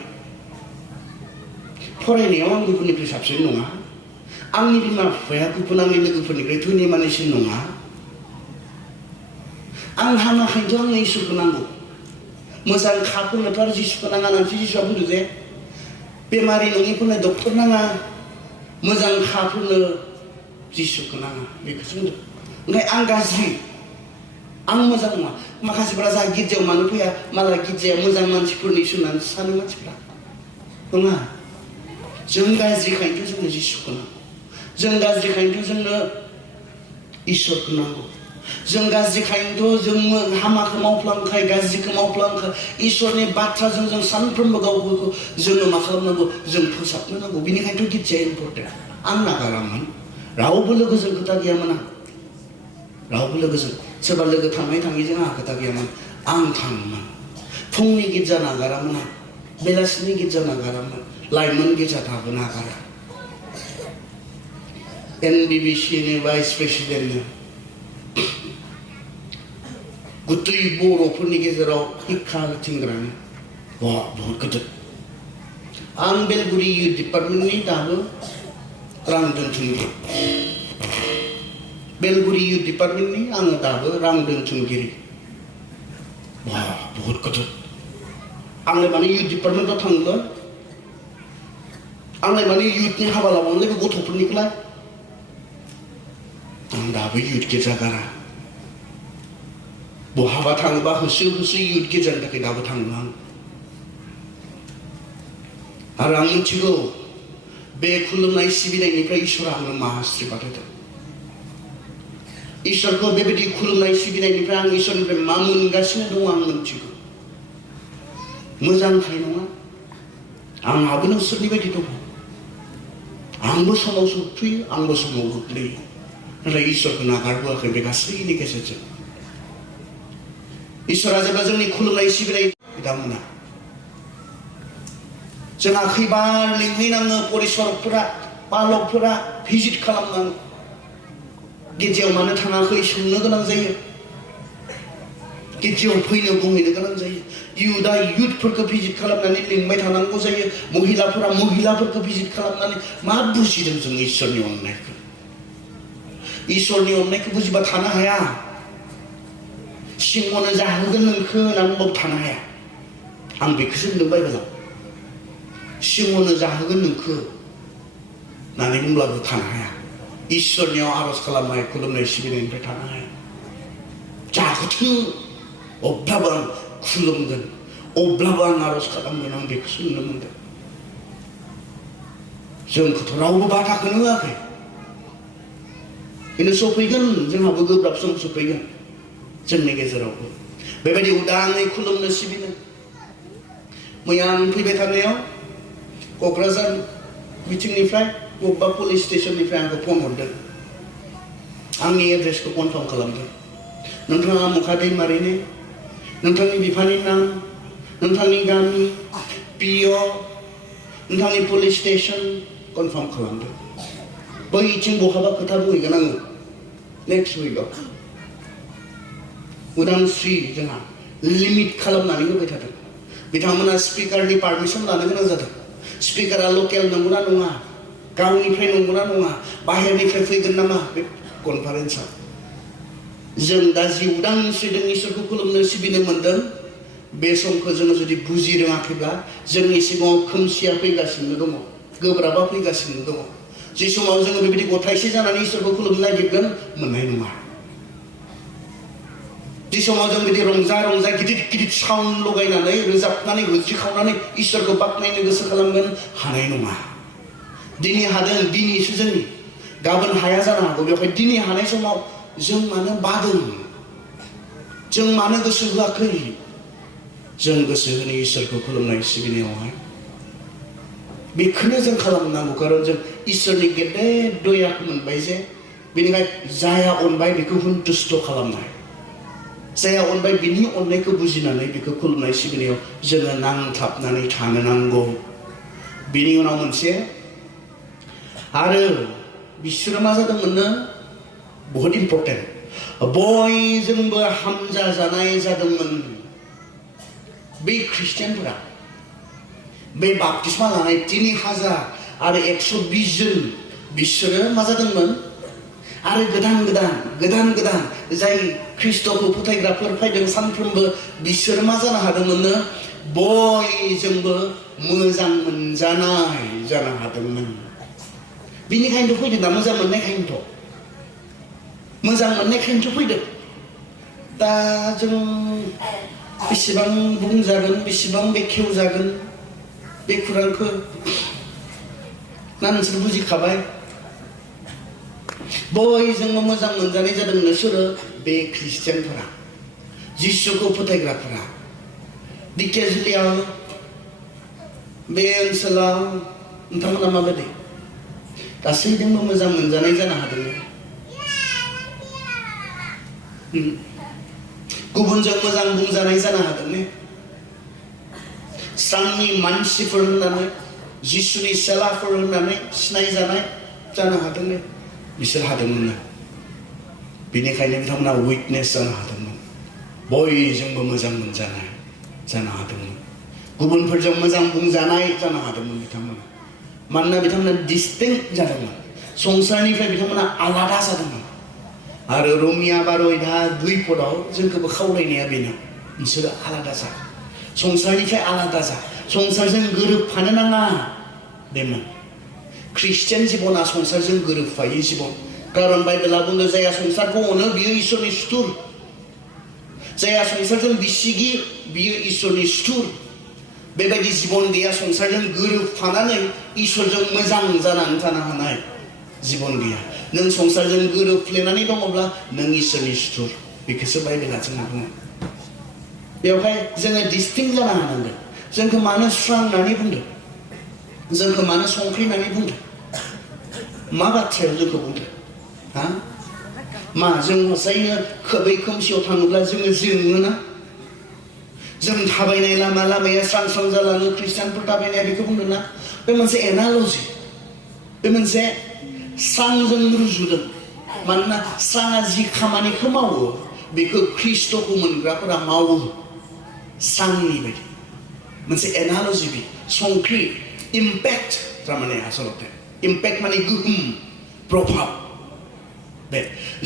फरायनायाव आं गुबुननिफ्राय साबसिन नङा आंनि बिमा बिफाया गुबुन आंनि लोगोफोरनिफ्राय धोनि मानसिन नङा आं हामाखायनोथ' आंनो इसोरखौ नांगौ मोजां खाफोरनोथ' आरो जिसुखौ नाङा होननानैसो जिसुआ बुंदों जे बेमारि नङिफोरनो डक्टर नाङा मोजां खाफोरनो जिसुखौ नाङा बेखौसो बुंदों ओमफ्राय आं गाज्रि आं मोजां नङा माखासेफोरा जा गिर्जायाव मानो फैया मालाय गिर्जाया मोजां मानसिफोरनिसो होननानै सानो मानसिफ्रा नङा जों गाज्रिखायनोथ' जोंनो जिसुखौ नांगौ जों गाज्रिखायनोथ' जोंनो इसोरखौ नांगौ जों गाज्रिखायनोथ' जों हामाखौ मावफ्लांखाय गाज्रिखौ मावफ्लांखाय इसोरनि बाथ्राजों जों सानफ्रोमबो गावखौ जोङो मा खालामनांगौ जों फोसाबनो नांगौ बेनिखायनोथ' गिर्जाया इम्परटेन्ट आं नागारामोन रावबो लोगोजों खोथा गैयामोन रावबो लोगोजों सोरबा लोगो थांनाय थाङिजों आंहा खोथा गैयामोन आं थाङोमोन फुंनि गिर्जा नागारामोन आं बेलासिनि गिर्जा नागारामोन लाइमोन गिर्जा दाबो नागारा NBBCनि भाइस प्रेसिडेन्टनो गुतै बर'फोरनि गेजेराव शिक्षा होथिंग्रानो बहुत गिदिर आं बेलगुरि इउथ डिपार्टमेन्टनि दाबो रां दोनथुमगिरि बेलगुरि इउथ डिपार्टमेन्टनि आङो दाबो रां दोनथुमगिरि बहुत गिदिर आंलाय माने इउथ डिपार्टमेन्टआव थाङोब्ला आंलाय माने इउथनि हाबा लाबावनोलाय बे गथ'फोरनिखौलाय आं दाबो इउथ गिर्जा गारा बहाबा थाङोबा होसो इउथ गिर्जानि थाखाय दाबो थाङो आं आरो आं मिथिगौ बे खुलुमनाय सिबिनायनिफ्राय इसोरा आंनो मा आशीर्बाद होदों इसोरखौ बेबायदि खुलुमनाय सिबिनायनिफ्राय आं इसोरनिफ्राय मा मोनगासिनो दं आं मिथिगौ मोजांखाय नङा आंहाबो नोंसोरनि बायदि दङ आंबो समाव सौथुयो आंबो समाव गोग्लैयो नाथाय इसोरखौ नागारबोआखै बे गासैनि गेजेरजों इसोरा जेब्ला जोंनि खुलुमनाय सिबिनाय बिथांमोना जोंहा खैबार लिंहैनाङो परिसरफोरा पालकफोरा भिजिट खालामनाङो गिर्जायाव मानो थाङाखै सोंनो गोनां जायो गिर्जायाव फैनो बुंहैनो गोनां जायो युदा युथफोरखौ भिजिट खालामनानै लिंबाय थानांगौ जायो महिलाफोरा महिलाफोरखौ भिजिट खालामनानै मा बुजिदों जों इसोरनि अननायखौ इसोरनि अननायखौ बुजिबा थानो हाया सिङावनो जाहोगोन नोंखौ होनना बुंबाबो थानो हाया आं बेखौसो होनदों बाइबेलाव सिङावनो जाहोगोन नोंखौ होननानै बुंब्लाबो थानो हाया इसोरनियाव आरज खालामनाय खुलुमनाय सिबिनायनिफ्राय थानो हाया जागोथों अब्लाबो आं खुलुमगोन अब्लाबो आं आरज खालामगोन आं बेखौसो नुनो मोनदों जोंखौथ' रावबो बाथाखौनो होआखै खिन्थु सफैगोन जोंहाबो गोब्राब सम सफैगोन जोंनि गेजेरावबो बेबायदि उदाङै खुलुमनो सिबिनो मैया आं फैबाय थानायाव क'क्राझार मिटिंनिफ्राय बबेबा पुलिस स्टेशननिफ्राय आंखौ फन हरदों आंनि एड्रेसखौ कनफार्म खालामदों नोंथाङा मुखा दैमारिनि नोंथांनि बिफानि नाम नोंथांनि गामि पिअ नोंथांनि पुलिस स्टेशन कनफार्म खालामदों बैथिं बहाबा खोथा बुंहैगोन आङो नेक्स्ट उइकआव उदांस्रि जोंहा लिमिट खालामनानै होबाय थादों बिथांमोना स्पिकारनि पारमिसन लानो गोनां जादों स्पिकारा लकेल नंगौना नङा गावनिफ्राय नंगौना नङा बाहेरनिफ्राय फैगोन नामा बे कनफारेन्सआव जों दा जि उदांस्रिजों इसोरखौ खुलुमनो सिबिनो मोन्दों बे समखौ जोङो जुदि बुजि रोङाखैब्ला जोंनि सिगाङाव खोमसिया फैगासिनो दङ गोब्राबा फैगासिनो दङ जि समाव जोङो बेबायदि गथायसे जानानै इसोरखौ खुलुमनो नागिरगोन मोननाय नङा जि समाव जों बिदि रंजा रंजा गिदिर गिदिर साउन्ड लगायनानै रोजाबनानै रुजिखावनानै इसोरखौ बाख्नायनो गोसो खालामगोन हानाय नङा दिनै हादों दिनैसो जोंनि गाबोन हाया जानो हागौ बेवहाय दिनै हानाय समाव जों मानो बादों जों मानो गोसो होआखै जों गोसो होनो इसोरखौ खुलुमनाय सिबिनायावहाय बेखौनो जों खालामनांगौ खारन जों इसोरनि गेदेर दयाखौ मोनबाय जे बेनिखायनो जाया अनबाय बेखौ हुनथुस्थ' खालामनाय जाया अनबाय बिनि अननायखौ बुजिनानै बेखौ खुलुमनाय सिबिनायाव जोङो नांथाबनानै थानो नांगौ बिनि उनाव मोनसे आरो बिसोरो मा जादोंमोननो बहुत इम्पर्टेन्ट बयजोंबो हामजा जानाय जादोंमोन बे ख्रिस्टियानफोरा बे बाप्तिस्मा लानाय 3000 आरो 120 जन बिसोरो मा जादोंमोन आरो गोदान गोदान जाय ख्रिस्ट'खौ फोथायग्राफोर फैदों सानफ्रोमबो बिसोर मा जानो हादोंमोननो बयजोंबो मोजां मोनजानाय जानो हादोंमोन बिनिखायनोथ' फैदों ना मोजां मोननायखायनोथ' फैदों दा जों बेसेबां बुंजागोन बेसेबां बेखेवजागोन बे खुरांखौ ना नोंसोर बुजिखाबाय बयजोंबो मोजां मोनजानाय जादोंनो सोरो बे ख्रिस्टियानफोरा जिसुखौ फोथायग्राफोरा धेकियाजुलियाव बे ओनसोलाव नोंथांमोना माबायदि गासैजोंबो मोजां मोनजानाय जानो हादों गुबुनजों मोजां बुंजानाय जानो हादों ने स्रांनि मानसिफोर होननानै जिसुनि सेलाफोर होननानै सिनायजानाय जानो हादों ने बिसोर हादोंमोन बेनिखायनो बिथांमोना उइटनेस जानो हादोंमोन बयजोंबो मोजां मोनजानाय जानो हादोंमोन गुबुनफोरजों मोजां बुंजानाय जानो हादोंमोन बिथांमोना मानोना बिथांमोना डिस्टिंक्ट जादोंमोन संसारनिफ्राय बिथांमोना आलादा जादोंमोन आरो रमिया 12 पदाव जोंखौबो खावलायनाया बेनो नोंसोरो आलादा जा संसारनिफ्राय आलादा जा संसारजों गोरोबफानो नाङा बेमोन ख्रिस्टियान जिबना संसारजों गोरोबफायै जिबन खारन बाइबेला बुंदों जाया संसारखौ अनो बियो इसोरनि सुथुर जाया संसारजों बिसिगि बियो इसोरनि सुथुर बेबायदि जिबन गैया संसारजों गोरोबफानानै इसोरजों मोजां जानानै थानो हानाय जिबन गैया नों संसारजों गोरोबफ्लेनानै दङब्ला नों इसोरनि सुथुर बेखौसो बाइबेला जोंना बुङो बेवहाय जोङो डिस्टिंक्ट जानो हानांगोन जोंखौ मानो स्रां होननानै बुंदों जोंखौ मानो संख्रि होननानै बुंदों मा बाथ्रायाव जोंखौ बुंदों हा मा जों हसायनो बै खोमसियाव थाङोब्ला जोङो जोङोना जों थाबायनाय लामाया स्रां स्रां जालाङो ख्रिस्टियानफोर थाबायनाया बेखौ बुंदों ना बे मोनसे एनालजि बे मोनसे स्रांजों रुजुदों मानोना स्राङा जि खामानिखौ मावो बेखौ ख्रिस्ट'खौ मोनग्राफोरा मावो स्रांनि बायदि मोनसे एनालजि बि संख्रि इम्पेक्ट थारमाने आसलते इम्पेक्ट माने गोहोम प्रभाब बे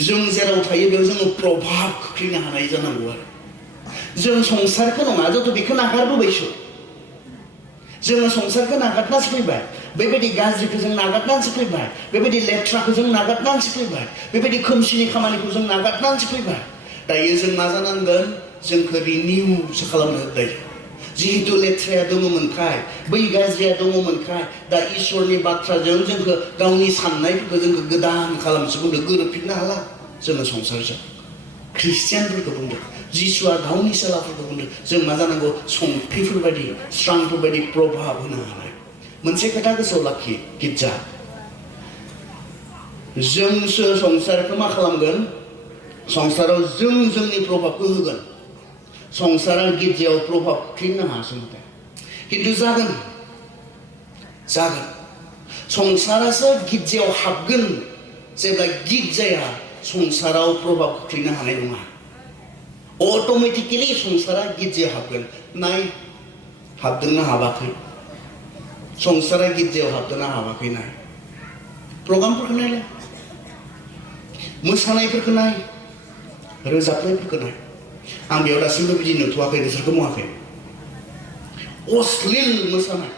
जों जेराव थायो बेयाव जोङो प्रभाब खोख्लैनो हानाय जानांगौ आरो जों संसारखौ नङा जोंथ' बेखौ नागारबोबायसो जोङो संसारखौ नागारनासो फैबाय बेबायदि गाज्रिखौ जों नागारनासो फैबाय बेबायदि लेथ्राखौ जों नागारनासो फैबाय बेबायदि खोमसिनि खामानिखौ जों नागारनासो फैबाय दायो जों मा जानांगोन जोंखौ रिनिउसो खालामनो होदों जिहेतु लेथ्राया दङमोनखाय बै गाज्रिया दङमोनखाय दा इसोरनि बाथ्राजों जोंखौ गावनि साननायफोरखौ जोंखौ गोदान खालामसो बुंदों गोरोबफिननो हाला जोङो संसारजों ख्रिस्टियानफोरखौ बुंदों जिसुआ गावनि सेलाफोरखौ बुंदों जों मा जानांगौ संख्रिफोर बायदि स्रांफोर बायदि प्रभाब होनो हानाय मोनसे खोथा गोसोआव लाखि गिर्जा जोंसो संसारखौ मा खालामगोन संसाराव जों जोंनि प्रभाबखौ होगोन संसारा गिर्जायाव प्रभाब खोख्लैनो हासोमथाय खिन्थु जागोन संसारासो गिर्जायाव हाबगोन जेब्ला गिर्जाया संसाराव प्रभाब खोख्लैनो हानाय नङा अट'मेटिकेलि संसारा गिर्जायाव हाबगोन नाय हाबदोंना हाबाखै संसारा गिर्जायाव हाबदोंना हाबाखै नाय प्रग्रामफोरखौ नायलाय मोसानायफोरखौ नाय रोजाबनायफोरखौ नाय आं बेयाव दासिमबो बिदि नुथ'वाखै नोंसोरखौ मावाखै अश्लील मोसानाय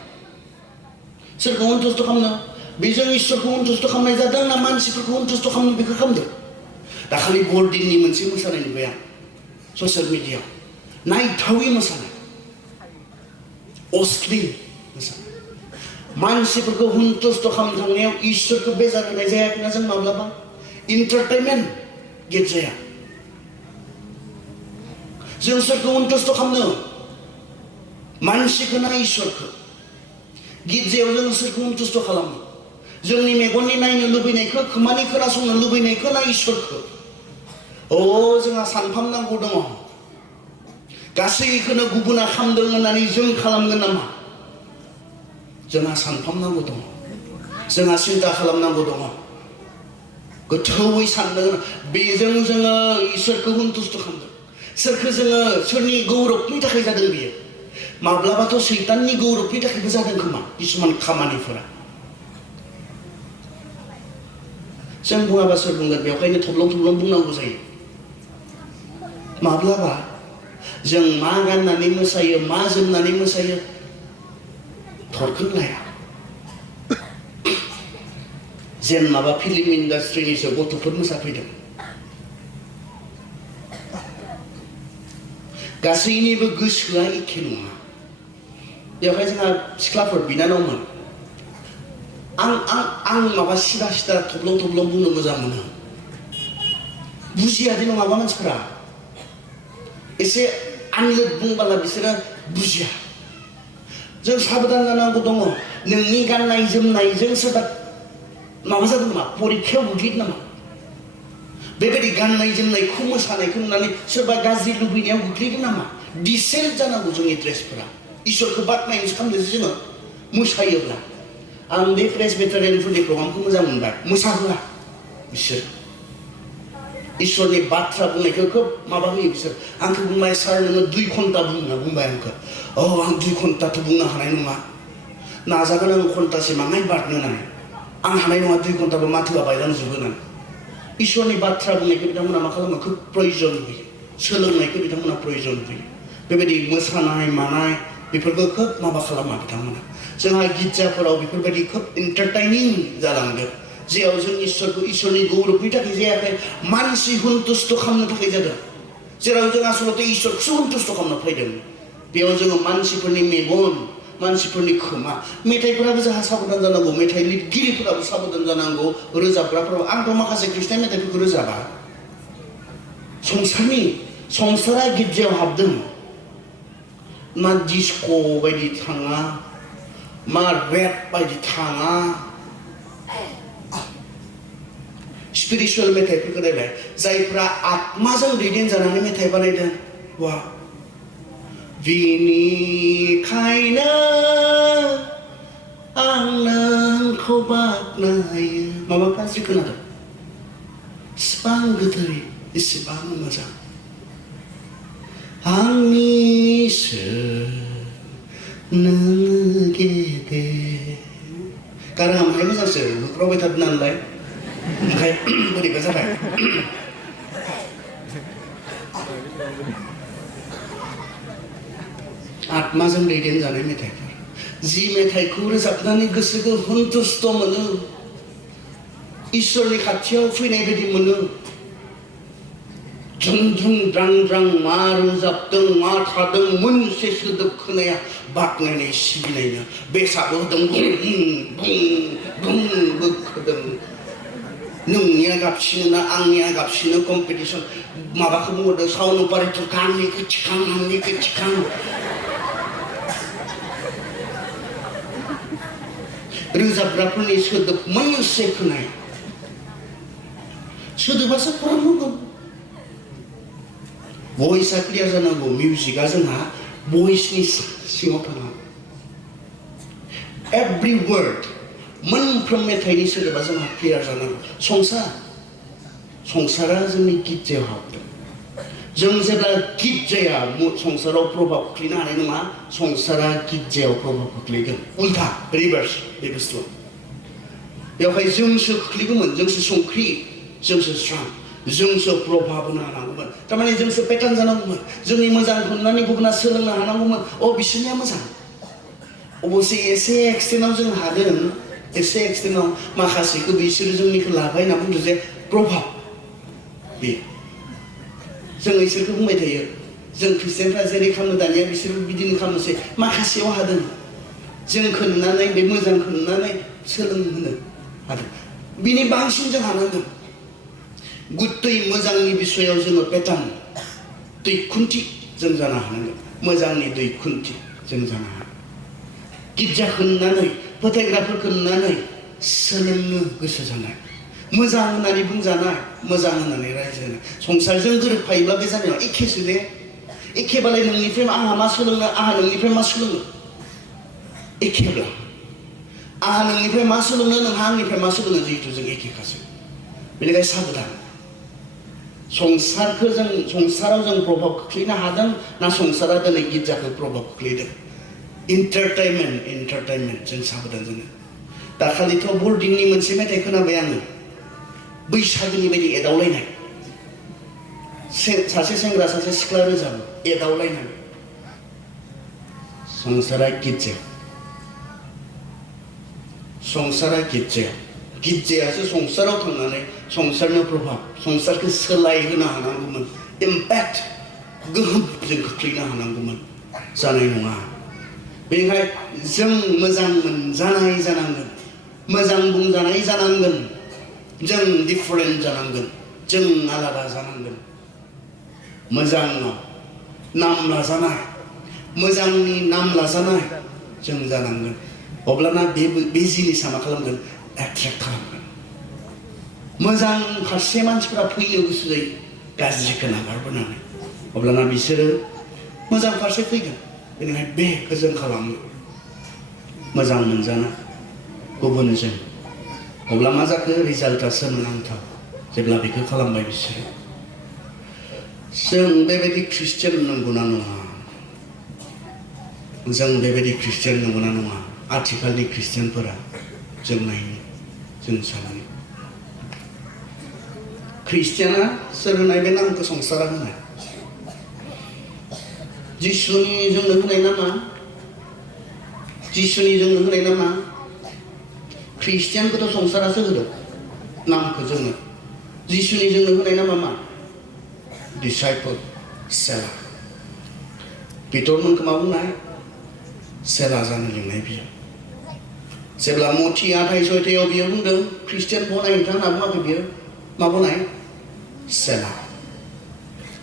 सोरखौ उन्थुस्ट' खालामनो बेजों इसोरखौ उन्थुस्ट' खालामनाय जादों ना मानसिफोरखौ उन्थुस्ट' खालामनो बेखौ खालामदों दाखालि बरदिननि मोनसे मोसानाय नुबाय आं ससियेल मिडियायाव नायथावै मोसानाय अश्लील मोसानाय मानसिफोरखौ उन्थुस्ट' खालामनो थांनायाव इसोरखौ बेजार होनाय जायाखैना जों माब्लाबा इन्टारटेनमेन्ट गिर्जाया जों सोरखौ उन्थुस्ट' खालामनो मानसिखौ ना इसोरखौ गिर्जायाव जों सोरखौ उन्थुस्ट' खालामो जोंनि मेगननि नायनो लुबैनायखौ खोमानि खोनासंनो लुबैनायखौ ना इसोरखौ जोंहा सानफामनांगौ दङ गासैखौनो गुबुना खालामदों होननानै जों खालामगोन नामा जोंहा सानफामनांगौ दङ जोंहा सिन्ता खालामनांगौ दङ गोथौयै साननो बेजों जोङो इसोरखौ उन्थुस्ट' खालामदों सोरखौ जोङो सोरनि गौरबनि थाखाय जादों बियो माब्लाबाथ' सैताननि गौरबनि थाखायबो जादों खोमा किसुमान खामानिफोरा जों बुङाबा सोर बुंगोन बेवहायनो थब्लं थब्लं बुंनांगौ जायो माब्लाबा जों मा गाननानै मोसायो मा जोमनानै मोसायो थरखौनो लाया जेन माबा फिल्म इन्डास्ट्रिनिसो गथ'फोर मोसाफैदों गासैनिबो गोसोआ एखे नङा बेवहाय जोंहा सिख्लाफोर बिनानावमोन आं माबा सिदा सिदा थब्लं थब्लं बुंनो मोजां मोनो बुजिया दि नङाबा मानसिफोरा एसे आनलोद बुंबाला बिसोरो बुजिया जों साबधान जानांगौ दङ नोंनि गाननाय जोमनायजों सोरबा माबा जादों नामा परिखायाव गोग्लैदों नामा बेबायदि गाननाय जोमनायखौ मोसानायखौ नुनानै सोरबा गाज्रि लुबैनायाव गोग्लैदों नामा डिसेन्ट जानांगौ जोंनि ड्रेसफोरा इसोरखौ बाख्नायनोसो खालामदोंसो जोङो मोसायोब्ला आं बे प्रेसबिटारियानफोरनि प्रग्रामखौ मोजां मोनबाय मोसाहोआ बिसोर इसोरनि बाथ्रा बुंनायखौ खोब माबा होयो बिसोर आंखौ बुंबाय सार नोङो 2 घन्टा बुंना बुंबाय आंखौ आं 2 घन्टाथ' बुंनो हानाय नङा नाजागोन आं घन्टासिम आंहाय बारनो होननानै आं हानाय नङा 2 घन्टाबो माथोआ बायलांजोबो होननानै इसोरनि बाथ्रा बुंनायखौ बिथांमोना मा खालामो खोब प्रयजन होयो सोलोंनायखौ बिथांमोना प्रयजन होयो बेबायदि मोसानाय मानाय बेफोरखौ खोब माबा खालामा बिथांमोना जोंहा गिर्जाफोराव बेफोरबायदि खोब एन्टारटेनिं जालांदों जेराव जों इसोरनि गौरबनि थाखाय जायाखै मानसि हुन्थुस्ट' खालामनो थाखाय जादों जेराव जों आसलते इसोरखौसो हुन्थुस्ट' खालामनो फैदों बेयाव जोङो मानसिफोरनि मेगन मानसिफोरनि खोमा मेथाइफोराबो जोंहा साबधान जानांगौ मेथाइ लिरगिरिफोराबो साबधान जानांगौ रोजाबग्राफोराबो आंथ' माखासे ख्रिस्टियान मेथाइफोरखौ रोजाबा संसारा गिर्जायाव हाबदों मा डिस्क' बायदि थाङा मा रेप बायदि थाङा स्पिरिचुवेल मेथाइफोरखौ नायबाय जायफ्रा आत्माजों दैदेनजानानै मेथाइ बानायदों वा बिनिखायनो आं नोंखौ बाख्नायो माबा गाज्रि खोनादों इसिबां गोदै इसिबां मोजां आंनिसो नों गेदे गाराङा माहाय मोजांसो होख्रावबाय थादों नालाय ओमफ्राय बोरैबा जाबाय आत्माजों दैदेनजानाय मेथाइफोर जि मेथाइखौ रोजाबनानै गोसोखौ सन्तुष्ट मोनो इसोरनि खाथियाव फैनाय बायदि मोनो drung drung drang drang मा रोजाबदों मा थादों मोनसे सोदोब खोनाया बाख्नायनाय सिबिनायनो बेसाबो होदों बुं बुं बुं बोखोदों नोंनिया गाबसिनो ना आंनिया गाबसिनो कम्पिटिसन माबाखौ बुंहरदों साउन्ड अपारेटरखौ आंनिखौ थिखां रोजाबग्राफोरनि सोदोब मोनसे खोनाया सोदोबासो खौरां होगोन भइसआ क्लियार जानांगौ मिउजिकआ जोंहा भइसनि सिङाव थाङा एभ्रि वर्ड मोनफ्रोम मेथाइनि सोदोबा जोंहा क्लियार जानांगौ संसारा जोंनि गिर्जायाव हाबदों जों जेब्ला गिर्जाया संसाराव प्रभाब खोख्लैनो हानाय नङा संसारा गिर्जायाव प्रभाब खोख्लैगोन उल्था रिभार्स बे बुस्थुआ बेवहाय जोंसो खोख्लैगौमोन जोंसो संख्रि जोंसो स्रां जोंसो प्रभाब होनो हानांगौमोन थारमाने जोंसो पेटार्न जानांगौमोन जोंनि मोजांखौ नुनानै गुबुना सोलोंनो हानांगौमोन बिसोरनिया मोजां अबसे एसे एक्सटेन्टआव जों हागोन एसे एक्सटेन्टआव माखासेखौ बिसोरो जोंनिखौ लाबाय होनना बुंदों जे प्रभाब बे जों इसोरखौ बुंबाय थायो जों ख्रिस्टियानफ्रा जेरै खालामो दानिया बिसोरबो बिदिनो खालामनोसै माखासेयाव हादों जोंखौ नुनानै बे मोजांखौ नुनानै सोलोंहोनो हादों बिनि बांसिन जों हानांगोन गुत्तै मोजांनि बिसयाव जोङो पेटार्न दैखुन्थि जों जानो हानांगोन मोजांनि दैखुन्थि जों जानो हानांगोन गिर्जाखौ नुनानै फोथायग्राफोरखौ नुनानै सोलोंनो गोसो जानाय मोजां होननानै बुंजानाय मोजां होननानै रायज्लायनाय संसारजों गोरोबफायोब्ला बे जानायाव एखेसो दे एखेबालाय नोंनिफ्राय आंहा मा सोलोंनो आंहा नोंनिफ्राय मा सोलोंनो एखेब्ला आंहा नोंनिफ्राय मा सोलोंनो नोंहा आंनिफ्राय मा सोलोंनो जिहेतु जों एखेखासो बेनिखायनो साबधान संसाराव जों प्रभाब खोख्लैनो हादों ना संसारा दिनै गिर्जाखौ प्रभाब खोख्लैदों एन्टारटेनमेन्ट जों साबधान जोङो दाखालिथ' बर्डिंनि मोनसे मेथाइ खोनाबाय आङो बैसागोनि बायदि एदावलायनाय सासे सेंग्रा सासे सिख्ला रोजाबो एदावलायनाय संसारा गिर्जायाव गिर्जायासो संसाराव थांनानै संसारनो प्रभाब संसारखौ सोलायहोनो हानांगौमोन इम्पेक्ट गोहोम जों खोख्लैनो हानांगौमोन जानाय नङा बेनिखाय जों मोजां मोनजानाय जानांगोन मोजां बुंजानाय जानांगोन जों डिफारेन्ट जानांगोन जों आलादा जानांगोन मोजाङाव नाम लाजानाय मोजांनि नाम लाजानाय जों जानांगोन अब्लाना बे जिनिसा मा खालामगोन एट्रेक्ट खालामगोन मोजां फारसे मानसिफोरा फैनो गोसो जायो गाज्रिखौ नागारबोनानै अब्लाना बिसोरो मोजां फारसे फैगोन बेनिखायनो बेखौ जों खालामो मोजां मोनजाना गुबुनजों अब्ला मा जाखो रिजाल्टआ सोमोनांथाव जेब्ला बेखौ खालामबाय बिसोरो जों बेबायदि ख्रिस्टियान नंगौना नङा जों बेबायदि ख्रिस्टियान नंगौना नङा आथिखालनि ख्रिस्टियानफोरा जों नायनो जों सानो ख्रिस्टियाना सोर होनाय बे नामखौ संसारा होनाय जिसुनि जोंनो होनाय नामा जिसुनि जोंनो होनाय नामा ख्रिस्टियानखौथ' संसारासो होदों नामखौ जोंनो जिसुनि जोंनो होनाय नामा मा डिसाइपल सेला पिटरमोनखौ मा बुंनाय सेला जानो लिंनाय बियो जेब्ला मथि 28 बियो बुंदों ख्रिस्टियान बनाय नोंथां होनना बुङाखै बियो मा बनाय सेला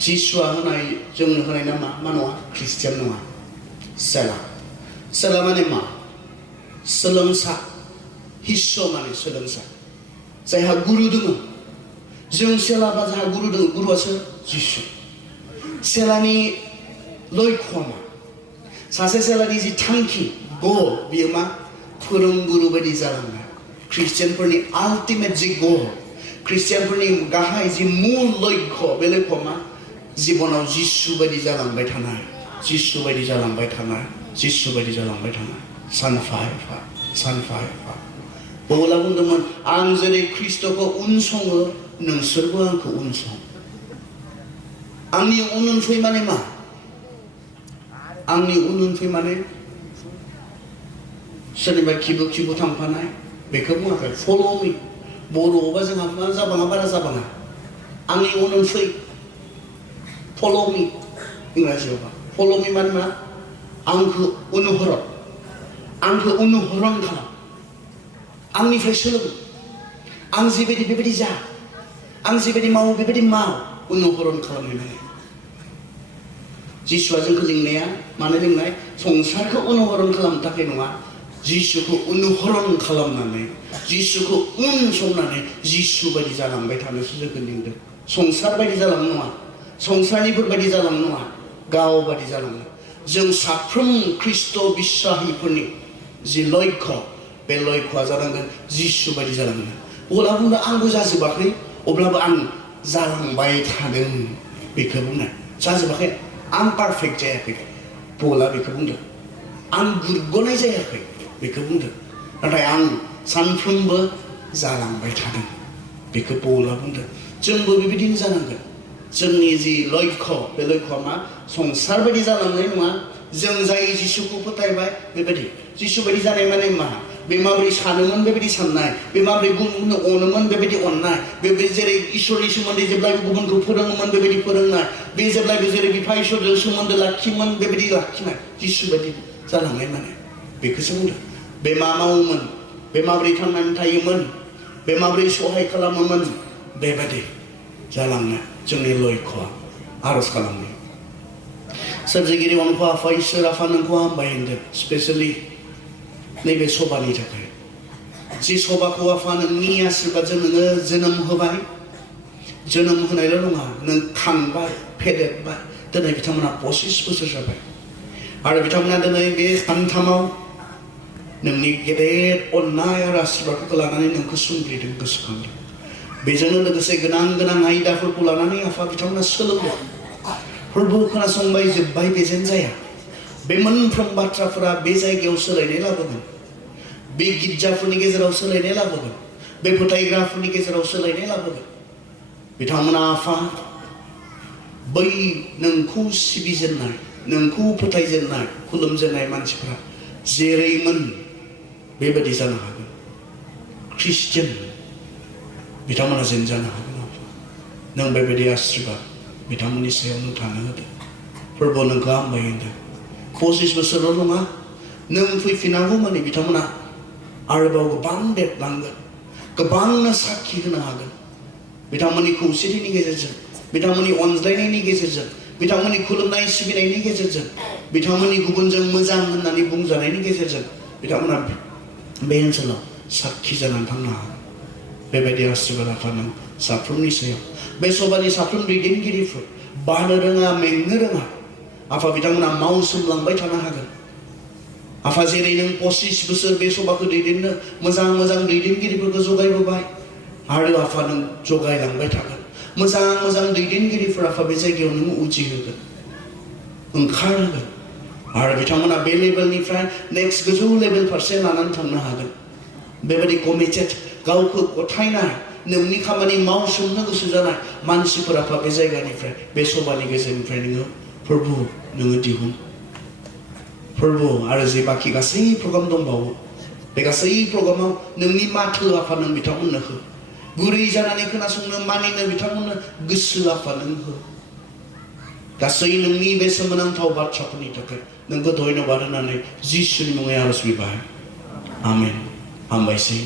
जिसुआ होनाय जोंनो होनाय नामा मा नङा ख्रिस्टियान नङा सेला माने मा सोलोंसा हिस्स माने सोलोंसा जायहा गुरु दङ जों सेला बा जायहा गुरु दङ गुरुआसो जिसु सेलानि लक्ष्यआ मा सासे सेलानि जि थांखि गल बियो मा फोरोंगुरु बायदि जालांनाय ख्रिस्टियानफोरनि आल्टिमेट जि गल ख्रिस्टियानफोरनि गाहाय जि मुल लक्ष्य बे लक्ष्यआ मा जिबनाव जिसु बायदि जालांबाय थानाय जिसु बायदि जालांबाय थानाय जिसु बायदि जालांबाय थानाय सानफा एफा सानफा एफा पौला बुंदोंमोन आं जेरै ख्रिस्टखौ उनसङो नोंसोरबो आंखौ उनसं आंनि उनफै माने मा आंनि उनफै माने सोरनिबा खिबु थांफानाय बेखौ बुङाखै follow me बर'आवबा जोंहा मा जाबाङा बारा जाबाङा आंनि उनफै follow me इंराजियावबा follow me माने मा आंखौ अनुहरन खालाम आंनिफ्राय सोलों आं जेबायदि बेबायदि जा आं जेबायदि मावो बेबायदि माव अनुहरन खालामनाय माने जिसुआ जोंखौ लिंनाया मानो लिंनाय संसारखौ अनुहरन खालामनो थाखाय नङा जिसुखौ अनुहरन खालामनानै जिसुखौ उनसंनानै जिसु बायदि जालांबाय थानोसो जोंखौ लिंदों संसार बायदि जालांनो नङा संसारनिफोर बायदि जालांनो नङा गाव बायदि जालांनो जों साफ्रोम ख्रिस्ट बिश्वासिफोरनि जि लक्ष्य बे लक्ष्यआ जानांगोन जिसु बायदि जालांनो अब्ला बुंदों आंबो जाजोबाखै अब्लाबो आं जालांबाय थादों बेखौ बुंनाय जाजोबाखै आं पारफेक्ट जायाखै पौला बेखौ बुंदों आं गुरग'नाय जायाखै बेखौ बुंदों नाथाय आं सानफ्रोमबो जालांबाय थादों बेखौ पौला बुंदों जोंबो बेबायदिनो जानांगोन जोंनि जि लक्ष्य बे लक्ष्यआ मा संसार बायदि जालांनाय नङा जों जाय जिसुखौ फोथायबाय बेबायदि जिसु बायदि जानाय माने मा बे माबोरै सानोमोन बेबायदि साननाय बे माबोरै गुबुनखौ अनोमोन बेबायदि अननाय बे जेरै इसोरनि सोमोन्दै जेब्लायबो गुबुनखौ फोरोङोमोन बेबायदि फोरोंनाय बे जेब्लायबो जेरै बिफा इसोरजों सोमोन्दो लाखियोमोन बेबायदि लाखिनाय जिसु बायदि जालांनाय माने बेखौसो बुंदों बे मा मावोमोन बे माबोरै थांनानै थायोमोन बे माबोरै सहाय खालामोमोन बेबायदि जालांनो जोंनि लक्ष्यआ आरज खालामनो सोरजिगिरि अनखौ आफा इसोर आफा नोंखौ हामबाय होनदों स्पेसियेलि नैबे सभानि थाखाय जि सभाखौ आफा नोंनि आशीर्बादजों नोङो जोनोम होबाय जोनोम होनायल' नङा नों खांबाय फेदेरबाय दिनै बिथांमोना 25 बोसोर जाबाय आरो बिथांमोना दिनै बे सानथामाव नोंनि गेदेर अननाय आरो आशीर्बादखौ लानानै नोंखौ सुंग्रिदों गोसोखांदों बेजोंनो लोगोसे गोनां आयदाफोरखौ लानानै आफा बिथांमोना सोलोंदों फोरबो खोनासंबाय जोब्बाय बेजों जाया बे मोनफ्रोम बाथ्राफोरा बे जायगायाव सोलायनाय लाबोगोन बे गिर्जाफोरनि गेजेराव सोलायनाय लाबोगोन बे फोथायग्राफोरनि गेजेराव सोलायनाय लाबोगोन बिथांमोना आफा बै नोंखौ सिबिजेननाय नोंखौ फोथायजेननाय खुलुमजेननाय मानसिफोरा जेरैमोन बेबायदि जानो हागोन ख्रिस्टियान बिथांमोना जेन जानो हागोन आफा नों बेबायदि आशीर्बाद बिथांमोननि सायाव नों थानो होदों फोरबो नोंखौ हामबाय होनदों 25 बोसोरल' नङा नों फैफिनांगौ माने बिथांमोना आरोबाव गोबां देरलांगोन गोबांनो साखि होनो हागोन बिथांमोननि खौसेथिनि गेजेरजों बिथांमोननि अनज्लायनायनि गेजेरजों बिथांमोननि खुलुमनाय सिबिनायनि गेजेरजों बिथांमोननि गुबुनजों मोजां होननानै बुंजानायनि गेजेरजों बिथांमोना बे ओनसोलाव साखि जानानै थांनो हागोन बेबायदि आशीर्बाद आफा नों साफ्रोमनि सायाव बे सभानि साफ्रोम दैदेनगिरिफोर बानो रोङा मेंनो रोङा आफा बिथांमोना मावसोमलांबाय थानो हागोन आफा जेरै नों 25 बोसोर बे सभाखौ दैदेननो मोजां दैदेनगिरिफोरखौ जगायबोबाय आरो आफा नों जगायलांबाय थागोन मोजां दैदेनगिरिफोर आफा बे जायगायाव नों उजिहोगोन ओंखारहोगोन आरो बिथांमोना बे लेभेलनिफ्राय नेक्स्ट गोजौ लेभेल फारसे लानानै थांनो हागोन बेबायदि कमिटेड गावखौ गथायनाय नोंनि खामानि मावसोमनो गोसो जानाय मानसिफोरा आफा बे जायगानिफ्राय बे सभानि गेजेरनिफ्राय नोङो फोरबो नोङो दिहुन फोरबो आरो जे बाखि गासै प्रग्राम दंबावो बे गासै प्रग्रामाव नोंनि माथो आफा नों बिथांमोननो हो गुरै जानानै खोनासंनो मानिनो बिथांमोननो गोसो आफा नों हो गासै नोंनि बे सोमोनांथाव बाथ्राफोरनि थाखाय नोंखौ धन्यबाद होनानै जिसुनि मुङै आरज बिबाय आमेन हामबायसै